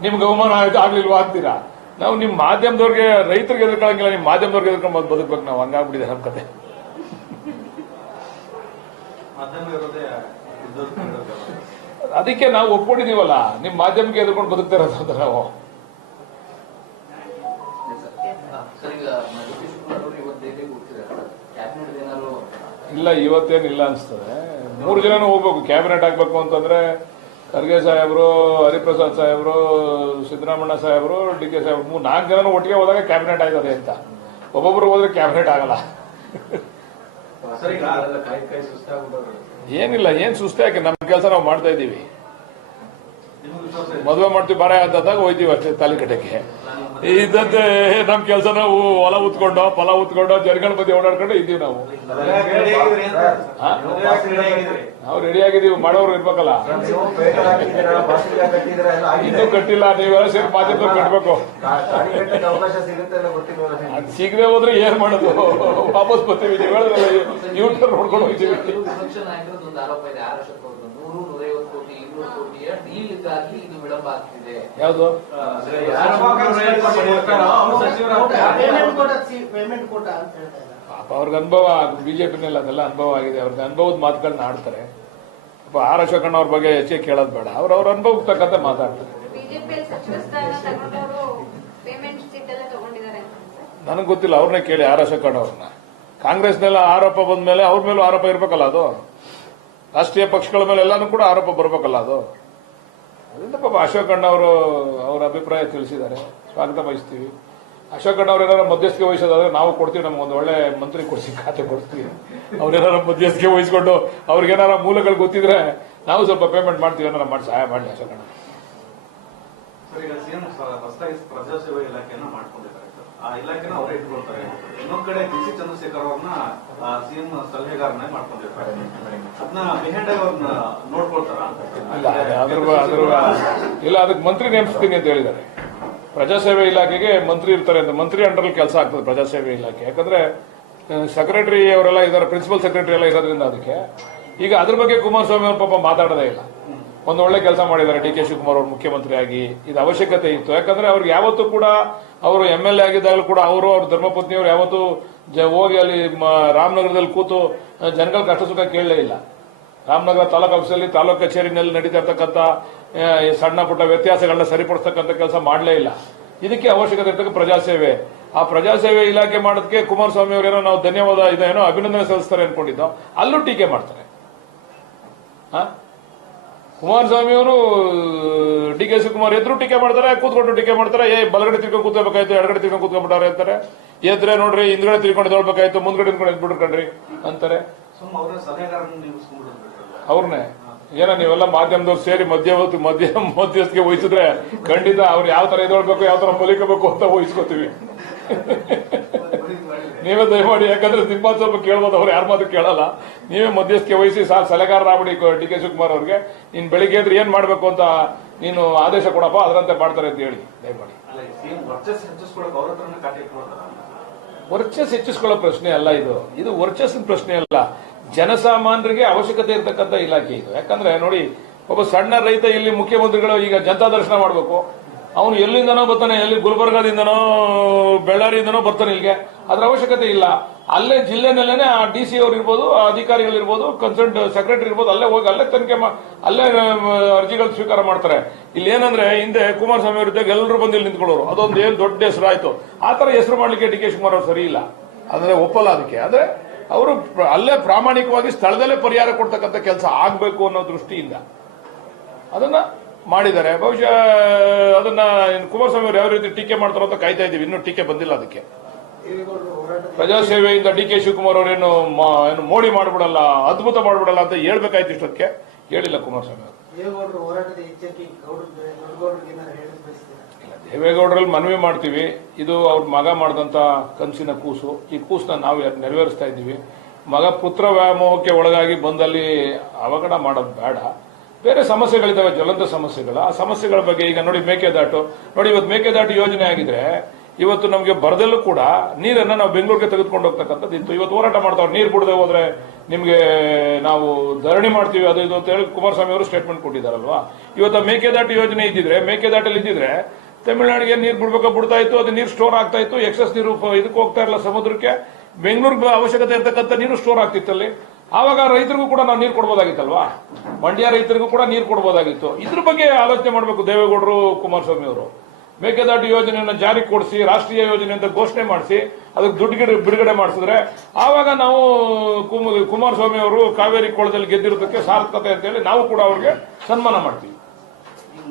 ನಿಮ್ಗೆ ಅವಮಾನ ಆಗ್ಲಿಲ್ವಾ ಅಂತೀರಾ. ನಾವು ನಿಮ್ಮ ಮಾಧ್ಯಮದವ್ರಿಗೆ, ರೈತರಿಗೆ ಎದುರ್ಕೊಳ್ಳಂಗಿಲ್ಲ, ನಿಮ್ಮ ಮಾಧ್ಯಮದವ್ರಿಗೆ ಎದುರ್ಕೊಂಡು ಬದುಕ್ಬೇಕು ನಾವು. ಹಂಗಾಗ್ಬಿಟ್ಟಿದೆ ನಮ್ಮ ಕತೆ. ಮಾಧ್ಯಮ ಇರೋದೇ ಅದಕ್ಕೆ ನಾವು ಒಪ್ಕೊಂಡಿದೀವಲ್ಲ, ನಿಮ್ಮ ಮಾಧ್ಯಮಕ್ಕೆ ಎದುರ್ಕೊಂಡು ಬದುಕ್ತಾ ಇರೋದು ನಾವು. ಸರ್, ಈಗ ಜಗದೀಶ್ ಕುಮಾರ್ ಅವರು ಇವತ್ತು ದೆಹಲಿಗೆ ಹೋಗ್ತಿದ್ದಾರೆ ಸರ್. ಕ್ಯಾಬಿನೆಟ್ ಏನಾದ್ರು ಇಲ್ಲ, ಇವತ್ತೇನಿಲ್ಲ ಅನ್ಸ್ತದೆ. 3 ಜನನೂ ಹೋಗ್ಬೇಕು. ಕ್ಯಾಬಿನೆಟ್ ಆಗ್ಬೇಕು ಅಂತಂದ್ರೆ ಖರ್ಗೆ ಸಾಹೇಬರು, ಹರಿಪ್ರಸಾದ್ ಸಾಹೇಬರು, ಸಿದ್ದರಾಮಣ್ಣ ಸಾಹೇಬರು, DK ಸಾಹೇಬರು 4 ಜನನು ಒಟ್ಟಿಗೆ ಹೋದಾಗ ಕ್ಯಾಬಿನೆಟ್ ಆಗಿದೆ ಅಂತ. ಒಬ್ಬೊಬ್ರು ಹೋದ್ರೆ ಕ್ಯಾಬಿನೆಟ್ ಆಗಲ್ಲ. ಸರ್, ಈಗ ಕೈ ಸುಸ್ತಾಗ್ಬಿಟ್ಟವ್ರು. ಏನಿಲ್ಲ, ಏನ್ ಸುಸ್ತಿ ಯಾಕೆ, ನಮ್ಮ ಕೆಲಸ ನಾವು ಮಾಡ್ತಾ ಇದ್ದೀವಿ. ನಿಮ್ಗೆ ವಿಶ್ವಾಸ ಇದೆ? ಮದುವೆ ಮಾಡ್ತೀವಿ ಬಾರ ಅಂತಂದಾಗ ಹೋಯ್ತೀವಿ ಅಷ್ಟೇ ತಾಲಿಕಟ್ಟಕ್ಕೆ. ಇದ್ದಂತೆ ನಮ್ಮ ಕೆಲಸ ನಾವು ಹೊಲ ಉತ್ಕೊಂಡು, ಫಲ ಉತ್ಕೊಂಡು, ಜನಗಳ ಮಧ್ಯೆ ಓಡಾಡ್ಕೊಂಡು ಇದ್ದೀವಿ ನಾವು. ನಾವು ರೆಡಿ ಆಗಿದ್ದೀವಿ, ಮಾಡೋರು ಇರ್ಬೇಕಲ್ಲ. ನೀವು ಪೇಟೆ ಹಾಕಿದ್ದೀರಾ, ಬಾಸಿಗೆ ಕಟ್ಟಿದ್ದೀರಾ, ಎಲ್ಲ ಆಗಿದೆ. ಇನ್ನೂ ಕಟ್ಟಿಲ್ಲ, ನೀವೆಲ್ಲ ಸೇರಿ ಮಾಧ್ಯಮದವ್ರು ಕಟ್ಟಬೇಕು. ಗಾಡಿ ಕಟ್ಟಕ್ಕೆ ಅವಕಾಶ ಸಿಗುತ್ತೆ ಎಲ್ಲ ಗೊತ್ತಿಲ್ವಲ್ಲ ನಿಮ್ಗೆ? ಅದು ಸಿಗದೆ ಹೋದ್ರೆ ಏನ್ ಮಾಡೋದು, ವಾಪಸ್ ಬರ್ತೀವಿ. ನೀವು ಹೇಳಿದ್ರಲ್ಲ, ಯೂಟರ್ನ್ ನೋಡ್ಕೊಂಡು ಹೋಗ್ತೀವಿ. ವಿಪಕ್ಷ ನಾಯಕರದ್ದು ಒಂದು ಆರೋಪ ಇದೆ. ಆರ್ ಅಶೋಕ್ ಅವ್ರದ್ದು 100-150 ಕೋಟಿ 200 ಕೋಟಿಯ ಡೀಲ್ಗಾಗಿ ಇದು ವಿಳಂಬ ಆಗ್ತಿದೆ. ಯಾವುದು? ಪೇಮೆಂಟ್ ಕೋಟ ಅಂತ ಹೇಳ್ತಾ ಇದ್ದಾರೆ. ಪಾಪ ಅವ್ರಿಗೆ ಅನುಭವ, ಬಿಜೆಪಿನಲ್ಲಿ ಅದೆಲ್ಲ ಅನುಭವ ಆಗಿದೆ. ಅವ್ರಿಗೆ ಅನುಭವದ ಮಾತುಗಳನ್ನ ಆಡ್ತಾರೆ. ಪಾಪ ಆರ್ ಅಶೋಕಣ್ಣ ಅವ್ರ ಬಗ್ಗೆ ಹೆಚ್ಚಿಗೆ ಕೇಳೋದು ಬೇಡ. ಅವ್ರ ಅನುಭವಕ್ಕೆ ತಕ್ಕಂತೆ ಮಾತಾಡ್ತಾರೆ. ಬಿಜೆಪಿಯಲ್ಲಿ ಸಚಿವ ಸ್ಥಾನ ತಗೊಂಡವರು ಪೇಮೆಂಟ್ ಸೀಟ್ ಎಲ್ಲ ತಗೊಂಡಿದ್ದಾರೆ ಅಂತ ಸರ್. ನನಗೆ ಗೊತ್ತಿಲ್ಲ, ಅವ್ರನ್ನೇ ಕೇಳಿ ಆರ್ ಅಶೋಕಣ್ಣ ಅವ್ರನ್ನ. ಕಾಂಗ್ರೆಸ್ನೆಲ್ಲ ಆರೋಪ ಬಂದ ಮೇಲೆ ಅವ್ರ ಮೇಲೂ ಆರೋಪ ಇರ್ಬೇಕಲ್ಲ. ಅದು ರಾಷ್ಟ್ರೀಯ ಪಕ್ಷಗಳ ಮೇಲೆ ಎಲ್ಲಾನು ಕೂಡ ಆರೋಪ ಬರ್ಬೇಕಲ್ಲ ಅದು. ಅದರಿಂದ ಪಾಪ ಅಶೋಕಣ್ಣ ಅವರು ಅವರ ಅಭಿಪ್ರಾಯ ತಿಳಿಸಿದ್ದಾರೆ, ಸ್ವಾಗತ ಬಯಸ್ತೀವಿ. ಅಶೋಕಣ್ಣ ಅವ್ರು ಏನಾರ ಮಧ್ಯಸ್ಥಿಕೆ ವಹಿಸೋದಾದ್ರೆ ನಾವು ಕೊಡ್ತೀವಿ. ನಮ್ಗೆ ಒಂದು ಒಳ್ಳೆ ಮಂತ್ರಿ ಕೊಡಿಸಿ ಖಾತೆ ಕೊಡ್ತೀವಿ. ಅವ್ರೇನಾರ ಮಧ್ಯಸ್ಥಿಕೆ ವಹಿಸ್ಕೊಂಡು ಅವ್ರಿಗೇನಾರ ಮೂಲಗಳು ಗೊತ್ತಿದ್ರೆ ನಾವು ಸ್ವಲ್ಪ ಪೇಮೆಂಟ್ ಮಾಡ್ತೀವಿ, ಏನಾರ ಮಾಡಿ ಸಹಾಯ ಮಾಡಲಿ ಅಶೋಕಣ್ಣ. ಸರ್, ಈಗ ಸಿಎಂ ಹೊಸದಾಗಿ ಪ್ರಜಾಸೇವೆ ಇಲಾಖೆಯನ್ನ ಮಾಡ್ಕೊಂಡಿದ್ದಾರೆ ಸರ್. ಆ ಇಲಾಖೆನ ಅವರೇ ಇಟ್ಕೊಳ್ತಾರೆ. ಇನ್ನೊಂದ್ ಕಡೆ DC ಚಂದ್ರಶೇಖರ್ ಅವ್ರನ್ನ ಸಿಎಂ ಸಲಹೆಗಾರನೇ ಮಾಡ್ಕೊಂಡಿರ್ತಾರೆ. ಅದನ್ನ ಬಿಹೈಂಡ್ ಅವ್ರನ್ನ ನೋಡ್ಕೊಳ್ತಾರ? ಇಲ್ಲ, ಅದಕ್ಕೆ ಮಂತ್ರಿ ನೇಮಿಸ್ತೀನಿ ಅಂತ ಹೇಳಿದ್ದಾರೆ. ಪ್ರಜಾಸೇವೆ ಇಲಾಖೆಗೆ ಮಂತ್ರಿ ಇರ್ತಾರೆ ಅಂತ. ಮಂತ್ರಿ ಅಂಡರಲ್ಲಿ ಕೆಲಸ ಆಗ್ತದೆ ಪ್ರಜಾಸೇವೆ ಇಲಾಖೆ. ಯಾಕಂದ್ರೆ ಸೆಕ್ರೆಟರಿ ಅವರೆಲ್ಲ ಇದ್ದಾರೆ, ಪ್ರಿನ್ಸಿಪಲ್ ಸೆಕ್ರೆಟರಿ ಎಲ್ಲ ಇರೋದ್ರಿಂದ ಅದಕ್ಕೆ. ಈಗ ಅದ್ರ ಬಗ್ಗೆ ಕುಮಾರಸ್ವಾಮಿ ಅವ್ರ ಪಾಪ ಮಾತಾಡೋದೇ ಇಲ್ಲ. ಒಂದು ಒಳ್ಳೆ ಕೆಲಸ ಮಾಡಿದ್ದಾರೆ DK ಶಿವಕುಮಾರ್ ಅವರು ಮುಖ್ಯಮಂತ್ರಿ ಆಗಿ. ಇದು ಅವಶ್ಯಕತೆ ಇತ್ತು. ಯಾಕಂದ್ರೆ ಅವ್ರಿಗೆ ಯಾವತ್ತೂ ಕೂಡ ಅವರು MLA ಆಗಿದ್ದಾಗಲೂ ಕೂಡ ಅವರು, ಅವ್ರ ಧರ್ಮಪತ್ನಿಯವರು ಯಾವತ್ತೂ ಹೋಗಿ ಅಲ್ಲಿ ರಾಮನಗರದಲ್ಲಿ ಕೂತು ಜನಗಳ ಕಷ್ಟ ಸುಖ ಕೇಳಲೇ ಇಲ್ಲ. ರಾಮನಗರ ತಾಲೂಕು ಆಫೀಸಲ್ಲಿ, ತಾಲೂಕು ಕಚೇರಿನಲ್ಲಿ ನಡೀತಾ ಇರ್ತಕ್ಕಂಥ ಸಣ್ಣ ಪುಟ್ಟ ವ್ಯತ್ಯಾಸಗಳನ್ನ ಸರಿಪಡಿಸ್ತಕ್ಕಂಥ ಕೆಲಸ ಮಾಡಲೇ ಇಲ್ಲ. ಇದಕ್ಕೆ ಅವಶ್ಯಕತೆ ಇರ್ತಕ್ಕ ಪ್ರಜಾಸೇವೆ. ಆ ಪ್ರಜಾಸೇವೆ ಇಲಾಖೆ ಮಾಡೋದಕ್ಕೆ ಕುಮಾರಸ್ವಾಮಿ ಅವರೇನೋ ನಾವು ಧನ್ಯವಾದ ಇದೇನೋ ಅಭಿನಂದನೆ ಸಲ್ಲಿಸ್ತಾರೆ ಅನ್ಕೊಂಡಿದ್ದೋ, ಅಲ್ಲೂ ಟೀಕೆ ಮಾಡ್ತಾರೆ. ಕುಮಾರಸ್ವಾಮಿ ಅವರು DK ಶಿವಕುಮಾರ್ ಎದ್ರು ಟೀಕೆ ಮಾಡ್ತಾರೆ, ಕೂತ್ಕೊಂಡು ಟೀಕೆ ಮಾಡ್ತಾರೆ. ಬಲಗಡೆ ತಿರ್ಕೊಂಡು ಕೂತ್ಕೋಬೇಕಾಯ್ತು, ಎಡಗಡೆ ತಿರ್ಕೊಂಡು ಕೂತ್ಕೊಂಡ್ಬಿಟ್ಟಾರೆ ಅಂತಾರೆ. ಎದ್ರೆ ನೋಡ್ರಿ, ಹಿಂದ್ಗಡೆ ತಿರ್ಕೊಂಡು ಎದ್ದೇಳ್ಬೇಕಾಯ್ತು, ಮುಂದ್ಗಡೆ ತಿರ್ಕೊಂಡು ಎದ್ಬಿಟ್ರು ಅಂತಾರೆ. ಸುಮ್ಮ ಅವ್ರ ಸಲಹೆಗಾರನ್ನ ನಿಲ್ಲಿಸ್ಕೊಂಡ್ಬಿಡ್ಬೇಕು. ಅವ್ರನ್ನೇ ಏನೋ ನೀವೆಲ್ಲ ಮಾಧ್ಯಮದವ್ರು ಸೇರಿ ಮಧ್ಯಸ್ಥಿಗೆ ವಹಿಸಿದ್ರೆ ಖಂಡಿತ ಅವ್ರು ಯಾವ ತರ ಎದ್ದೇಳ್ಬೇಕು, ಯಾವ ತರ ಮಲಿಕಬೇಕು ಅಂತ ವಹಿಸ್ಕೋತೀವಿ. ನೀವೇ ದಯಮಾಡಿ, ಯಾಕಂದ್ರೆ ನಿಮ್ಮ ಸ್ವಲ್ಪ ಕೇಳ್ಬೋದು, ಅವ್ರು ಯಾರ ಮಾತು ಕೇಳಲ್ಲ. ನೀವೇ ಮಧ್ಯಸ್ಥಿಕೆ ವಹಿಸಿ ಸಲಹೆಗಾರರಾಗ್ಬಿಡಿ DK ಶಿವಕುಮಾರ್ ಅವ್ರಿಗೆ. ನೀನ್ ಬೆಳಿಗ್ಗೆ ಎದ್ರೆ ಏನ್ ಮಾಡ್ಬೇಕು ಅಂತ ನೀನು ಆದೇಶ ಕೊಡಪ್ಪ, ಅದರಂತೆ ಮಾಡ್ತಾರೆ ಅಂತ ಹೇಳಿ ದಯಮಾಡಿ. ವರ್ಚಸ್ ಹೆಚ್ಚಿಸ್ಕೊಳಕ್ ಅವ್ರ ಹತ್ರನೇ ಕಾಟ ಇಟ್ಕೊಳ್ತಾರ? ವರ್ಚಸ್ ಹೆಚ್ಚಿಸ್ಕೊಳ್ಳೋ ಪ್ರಶ್ನೆ ಅಲ್ಲ ಇದು. ಇದು ವರ್ಚಸ್ಸಿನ ಪ್ರಶ್ನೆ ಅಲ್ಲ. ಜನಸಾಮಾನ್ಯರಿಗೆ ಅವಶ್ಯಕತೆ ಇರತಕ್ಕಂಥ ಇಲಾಖೆ ಇದು. ಯಾಕಂದ್ರೆ ನೋಡಿ, ಒಬ್ಬ ಸಣ್ಣ ರೈತ ಇಲ್ಲಿ ಮುಖ್ಯಮಂತ್ರಿಗಳು ಈಗ ಜನತಾ ದರ್ಶನ ಮಾಡಬೇಕು, ಅವನು ಎಲ್ಲಿಂದನೋ ಬರ್ತಾನೆ, ಎಲ್ಲಿ ಗುಲ್ಬರ್ಗಾದಿಂದನೋ ಬೆಳ್ಳಾರಿಯಿಂದನೋ ಬರ್ತಾನೆ ಇಲ್ಲಿಗೆ. ಅದ್ರ ಅವಶ್ಯಕತೆ ಇಲ್ಲ. ಅಲ್ಲೇ ಜಿಲ್ಲೆನಲ್ಲೇನೆ ಆ DC ಅವ್ರು ಇರ್ಬೋದು, ಅಧಿಕಾರಿಗಳಿರ್ಬೋದು, ಕನ್ಸರ್ನ್ ಸೆಕ್ರೆಟರಿ ಇರ್ಬೋದು, ಅಲ್ಲೇ ಹೋಗಿ ಅಲ್ಲೇ ತನಿಖೆ ಅಲ್ಲೇ ಅರ್ಜಿಗಳು ಸ್ವೀಕಾರ ಮಾಡ್ತಾರೆ. ಇಲ್ಲಿ ಏನಂದ್ರೆ ಹಿಂದೆ ಕುಮಾರಸ್ವಾಮಿ ಅವರಿದ್ದಾಗ ಎಲ್ಲರೂ ಬಂದು ಇಲ್ಲಿ ನಿಂತ್ಕೊಳ್ಳೋರು, ಅದೊಂದು ಏನ್ ದೊಡ್ಡ ಹೆಸರು ಆಯ್ತು. ಆ ತರ ಹೆಸರು ಮಾಡ್ಲಿಕ್ಕೆ DK ಶಿವಕುಮಾರ್ ಅವರು ಸರಿ ಇಲ್ಲ, ಅಂದ್ರೆ ಒಪ್ಪಲ್ಲ ಅದಕ್ಕೆ. ಆದ್ರೆ ಅವರು ಅಲ್ಲೇ ಪ್ರಾಮಾಣಿಕವಾಗಿ ಸ್ಥಳದಲ್ಲೇ ಪರಿಹಾರ ಕೊಡ್ತಕ್ಕಂಥ ಕೆಲಸ ಆಗ್ಬೇಕು ಅನ್ನೋ ದೃಷ್ಟಿಯಿಂದ ಅದನ್ನ ಮಾಡಿದ್ದಾರೆ. ಬಹುಶಃ ಅದನ್ನ ಕುಮಾರಸ್ವಾಮಿ ಅವರು ಯಾವ ರೀತಿ ಟೀಕೆ ಮಾಡ್ತಾರೋ ಅಂತ ಕಾಯ್ತಾ ಇದೀವಿ. ಇನ್ನೂ ಟೀಕೆ ಬಂದಿಲ್ಲ ಅದಕ್ಕೆ. ದೇವೇಗೌಡರು ಹೋರಾಟದ ಪ್ರಜಾಸೇವೆಯಿಂದ ಡಿ ಕೆ ಶಿವಕುಮಾರ್ ಅವರೇನು ಏನು ಮೋಡಿ ಮಾಡ್ಬಿಡಲ್ಲ, ಅದ್ಭುತ ಮಾಡ್ಬಿಡಲ್ಲ ಅಂತ ಹೇಳ್ಬೇಕಾಯ್ತು ಇಷ್ಟೊತ್ತಿಗೆ, ಹೇಳಿಲ್ಲ ಕುಮಾರಸ್ವಾಮಿ ಅವರು. ದೇವೇಗೌಡರು ಹೋರಾಟದ ಹೆಚ್ಚಾಗಿ ದೊಡ್ಡಗೌಡರಿಗೆ ಏನಾದ್ರು ಹೇಳಕ್ ಬಯಸ್ತೀರಾ? ದೇವೇಗೌಡರಲ್ಲಿ ಮನವಿ ಮಾಡ್ತೀವಿ. ಇದು ಅವ್ರ ಮಗ ಮಾಡಿದಂತ ಕನಸಿನ ಕೂಸು. ಈ ಕೂಸನ್ನ ನಾವು ನೆರವೇರಿಸ್ತಾ ಇದ್ದೀವಿ. ಮಗ ಪುತ್ರ ವ್ಯಾಮೋಹಕ್ಕೆ ಒಳಗಾಗಿ ಬಂದಲ್ಲಿ ಅವಘಡ ಮಾಡೋದು ಬೇಡ. ಬೇರೆ ಸಮಸ್ಯೆಗಳಿದ್ದಾವೆ, ಜ್ವಲಂತ ಸಮಸ್ಯೆಗಳು. ಆ ಸಮಸ್ಯೆಗಳ ಬಗ್ಗೆ ಈಗ ನೋಡಿ, ಮೇಕೆದಾಟು ನೋಡಿ, ಇವತ್ತು ಮೇಕೆದಾಟು ಯೋಜನೆ ಆಗಿದ್ರೆ ಇವತ್ತು ನಮಗೆ ಬರದಲ್ಲೂ ಕೂಡ ನೀರನ್ನ ನಾವು ಬೆಂಗಳೂರಿಗೆ ತೆಗೆದುಕೊಂಡು ಹೋಗ್ತಕ್ಕಂಥದ್ದು ಇತ್ತು. ಇವತ್ತು ಹೋರಾಟ ಮಾಡ್ತಾವ್ರು, ನೀರು ಬಿಡದೆ ಹೋದ್ರೆ ನಿಮ್ಗೆ ನಾವು ಧರಣಿ ಮಾಡ್ತೀವಿ ಅದು ಇದು ಅಂತ ಹೇಳಿ ಕುಮಾರಸ್ವಾಮಿ ಅವರು ಸ್ಟೇಟ್ಮೆಂಟ್ ಕೊಟ್ಟಿದ್ದಾರಲ್ವಾ. ಇವತ್ತು ಮೇಕೆದಾಟು ಯೋಜನೆ ಇದ್ದಿದ್ರೆ, ಮೇಕೆದಾಟಲ್ಲಿ ಇದ್ದಿದ್ರೆ ತಮಿಳುನಾಡಿಗೆ ನೀರು ಬಿಡ್ತಾ ಇತ್ತು, ಅದು ನೀರು ಸ್ಟೋರ್ ಆಗ್ತಾ ಇತ್ತು. ಎಕ್ಸಸ್ ನೀರು ಇದಕ್ಕೆ ಹೋಗ್ತಾ ಇರಲ್ಲ ಸಮುದ್ರಕ್ಕೆ. ಬೆಂಗಳೂರಿಗೆ ಅವಶ್ಯಕತೆ ಇರ್ತಕ್ಕಂಥ ನೀರು ಸ್ಟೋರ್ ಆಗ್ತಿತ್ತಲ್ಲಿ. ಆವಾಗ ರೈತರಿಗೂ ಕೂಡ ನಾವು ನೀರು ಕೊಡ್ಬೋದಾಗಿತ್ತಲ್ವಾ, ಮಂಡ್ಯ ರೈತರಿಗೂ ಕೂಡ ನೀರು ಕೊಡ್ಬೋದಾಗಿತ್ತು. ಇದ್ರ ಬಗ್ಗೆ ಆಲೋಚನೆ ಮಾಡಬೇಕು ದೇವೇಗೌಡರು, ಕುಮಾರಸ್ವಾಮಿ ಅವರು. ಮೇಕೆದಾಟು ಯೋಜನೆಯನ್ನು ಜಾರಿಗೆ ಕೊಡಿಸಿ, ರಾಷ್ಟ್ರೀಯ ಯೋಜನೆ ಅಂತ ಘೋಷಣೆ ಮಾಡಿಸಿ ಅದಕ್ಕೆ ದುಡ್ಡು ಬಿಡುಗಡೆ ಮಾಡಿಸಿದ್ರೆ ಆವಾಗ ನಾವು ಕುಮಾರಸ್ವಾಮಿ ಅವರು ಕಾವೇರಿ ಕೊಳದಲ್ಲಿ ಗೆದ್ದಿರೋದಕ್ಕೆ ಸಾರ್ಥಕತೆ ಅಂತ ಹೇಳಿ ನಾವು ಕೂಡ ಅವ್ರಿಗೆ ಸನ್ಮಾನ ಮಾಡ್ತೀವಿ.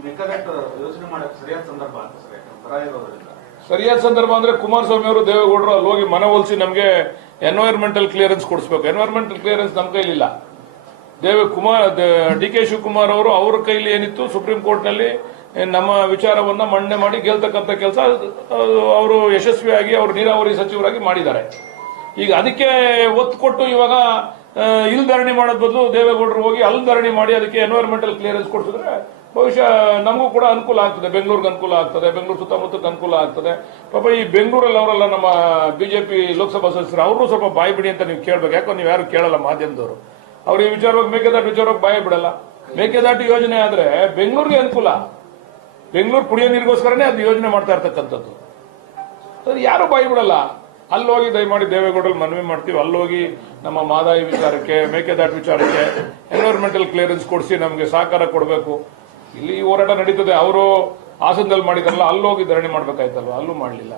ಮೇಕೆದಾಟು ಯೋಜನೆ ಮಾಡಕ್ಕೆ ಸರಿಯಾದ ಸಂದರ್ಭ ಅಂತ ಸರ್, ಯಾಕಂದ್ರೆ ಬರ ಇರೋದ್ರಿಂದ. ಸರಿಯಾದ ಸಂದರ್ಭ ಅಂದ್ರೆ ಕುಮಾರಸ್ವಾಮಿ ಅವರು, ದೇವೇಗೌಡರು ಅಲ್ಲಿ ಹೋಗಿ ಮನೆ ಹೋಲಿಸಿ ನಮಗೆ ಎನ್ವೈರ್ಮೆಂಟಲ್ ಕ್ಲಿಯರೆನ್ಸ್ ಕೊಡಿಸಬೇಕು. ಎನ್ವೈರ್ಮೆಂಟಲ್ ಕ್ಲಿಯರೆನ್ಸ್ ನಮ್ಮ ಕೈಲಿಲ್ಲ. ಡಿ ಕೆ ಶಿವಕುಮಾರ್ ಅವರು ಅವ್ರ ಕೈಲಿ ಏನಿತ್ತು, ಸುಪ್ರೀಂ ಕೋರ್ಟ್ ನಲ್ಲಿ ನಮ್ಮ ವಿಚಾರವನ್ನ ಮಂಡನೆ ಮಾಡಿ ಗೆಲ್ತಕ್ಕಂಥ ಕೆಲಸ ಅವರು ಯಶಸ್ವಿಯಾಗಿ ಅವರು ನೀರಾವರಿ ಸಚಿವರಾಗಿ ಮಾಡಿದ್ದಾರೆ. ಈಗ ಅದಕ್ಕೆ ಒತ್ತು ಕೊಟ್ಟು ಇವಾಗ ಇಲ್ಲಿ ಧರಣಿ ಮಾಡೋದ್ ಬದಲು ದೇವೇಗೌಡರು ಹೋಗಿ ಅಲ್ಲಿ ಧರಣಿ ಮಾಡಿ ಅದಕ್ಕೆ ಎನ್ವೈರ್ಮೆಂಟಲ್ ಕ್ಲಿಯರೆನ್ಸ್ ಕೊಡಿಸಿದ್ರೆ ಬಹುಶಃ ನಮಗೂ ಕೂಡ ಅನುಕೂಲ ಆಗ್ತದೆ, ಬೆಂಗಳೂರಿಗೆ ಅನುಕೂಲ ಆಗ್ತದೆ, ಬೆಂಗಳೂರು ಸುತ್ತಮುತ್ತಕ್ಕೆ ಅನುಕೂಲ ಆಗ್ತದೆ. ಪಾಪ ಈ ಬೆಂಗಳೂರಲ್ಲಿ ಅವರೆಲ್ಲ ನಮ್ಮ ಬಿಜೆಪಿ ಲೋಕಸಭಾ ಸದಸ್ಯರು ಅವರು ಸ್ವಲ್ಪ ಬಾಯಿ ಬಿಡಿ ಅಂತ ನೀವು ಕೇಳಬೇಕು. ಯಾಕಂದ್ರೆ ನೀವು ಯಾರು ಕೇಳಲ್ಲ ಮಾಧ್ಯಮದವರು. ಅವ್ರು ಈ ವಿಚಾರವಾಗಿ ಮೇಕೆದಾಟು ವಿಚಾರವಾಗಿ ಬಾಯಿ ಬಿಡಲ್ಲ. ಮೇಕೆದಾಟು ಯೋಜನೆ ಆದ್ರೆ ಬೆಂಗಳೂರಿಗೆ ಅನುಕೂಲ. ಬೆಂಗಳೂರು ಕುಡಿಯೋ ನೀರಿಗೋಸ್ಕರನೇ ಅದು ಯೋಜನೆ ಮಾಡ್ತಾ ಇರ್ತಕ್ಕಂಥದ್ದು. ಅದು ಯಾರು ಬಾಯಿ ಬಿಡಲ್ಲ. ಅಲ್ಲಿ ಹೋಗಿ ದಯಮಾಡಿ ದೇವೇಗೌಡರಲ್ಲಿ ಮನವಿ ಮಾಡ್ತೀವಿ, ಅಲ್ಲೋಗಿ ನಮ್ಮ ಮಾದಾಯಿ ವಿಚಾರಕ್ಕೆ, ಮೇಕೆದಾಟು ವಿಚಾರಕ್ಕೆ ಎನ್ವೈರ್ಮೆಂಟಲ್ ಕ್ಲಿಯರೆನ್ಸ್ ಕೊಡಿಸಿ ನಮಗೆ ಸಹಕಾರ ಕೊಡಬೇಕು. ಇಲ್ಲಿ ಈ ಹೋರಾಟ ನಡೀತದೆ. ಅವರು ಹಾಸನದಲ್ಲಿ ಮಾಡಿದಾರಲ್ಲ, ಅಲ್ಲೋಗಿ ಧರಣಿ ಮಾಡ್ಬೇಕಾಯ್ತಲ್ವ, ಅಲ್ಲೂ ಮಾಡಲಿಲ್ಲ.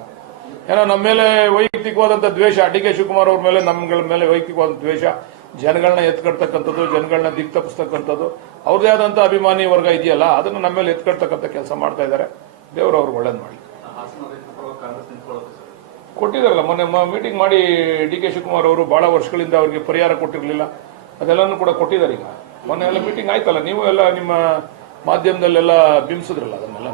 ಏನೋ ನಮ್ಮ ಮೇಲೆ ವೈಯಕ್ತಿಕವಾದಂಥ ದ್ವೇಷ, ಡಿ ಕೆ ಶಿವಕುಮಾರ್ ಅವ್ರ ಮೇಲೆ, ನಮ್ಗಳ ಮೇಲೆ ವೈಯಕ್ತಿಕವಾದ ದ್ವೇಷ, ಜನಗಳನ್ನ ಎತ್ಕಡ್ತಕ್ಕಂಥದ್ದು, ಜನಗಳನ್ನ ದಿಕ್ ತಪ್ಪಿಸ್ತಕ್ಕಂಥದ್ದು, ಅವ್ರದೇ ಆದಂಥ ಅಭಿಮಾನಿ ವರ್ಗ ಇದೆಯಲ್ಲ, ಅದನ್ನು ನಮ್ಮ ಮೇಲೆ ಎತ್ಕಡ್ತಕ್ಕಂಥ ಕೆಲಸ ಮಾಡ್ತಾ ಇದ್ದಾರೆ. ದೇವರು ಅವ್ರಿಗೆ ಒಳ್ಳೇದು ಮಾಡಿ. ಹಾಸನ ರೈತರ ಪರವಾಗಿ ಕಾಂಗ್ರೆಸ್ ನಿಂತ್ಕೊಳ್ಳುತ್ತೆ ಸರ್. ಕೊಟ್ಟಿದಾರಲ್ಲ, ಮೊನ್ನೆ ಮೀಟಿಂಗ್ ಮಾಡಿ ಡಿ ಕೆ ಶಿವಕುಮಾರ್ ಅವರು ಬಹಳ ವರ್ಷಗಳಿಂದ ಅವರಿಗೆ ಪರಿಹಾರ ಕೊಟ್ಟಿರಲಿಲ್ಲ, ಅದೆಲ್ಲನೂ ಕೂಡ ಕೊಟ್ಟಿದ್ದಾರೆ. ಈಗ ಮೊನ್ನೆ ಎಲ್ಲ ಮೀಟಿಂಗ್ ಆಯ್ತಲ್ಲ, ನೀವು ಎಲ್ಲ ನಿಮ್ಮ ಮಾಧ್ಯಮದಲ್ಲೆಲ್ಲ ಬಿಂಬಿಸಿದ್ರಲ್ಲ ಅದನ್ನೆಲ್ಲ.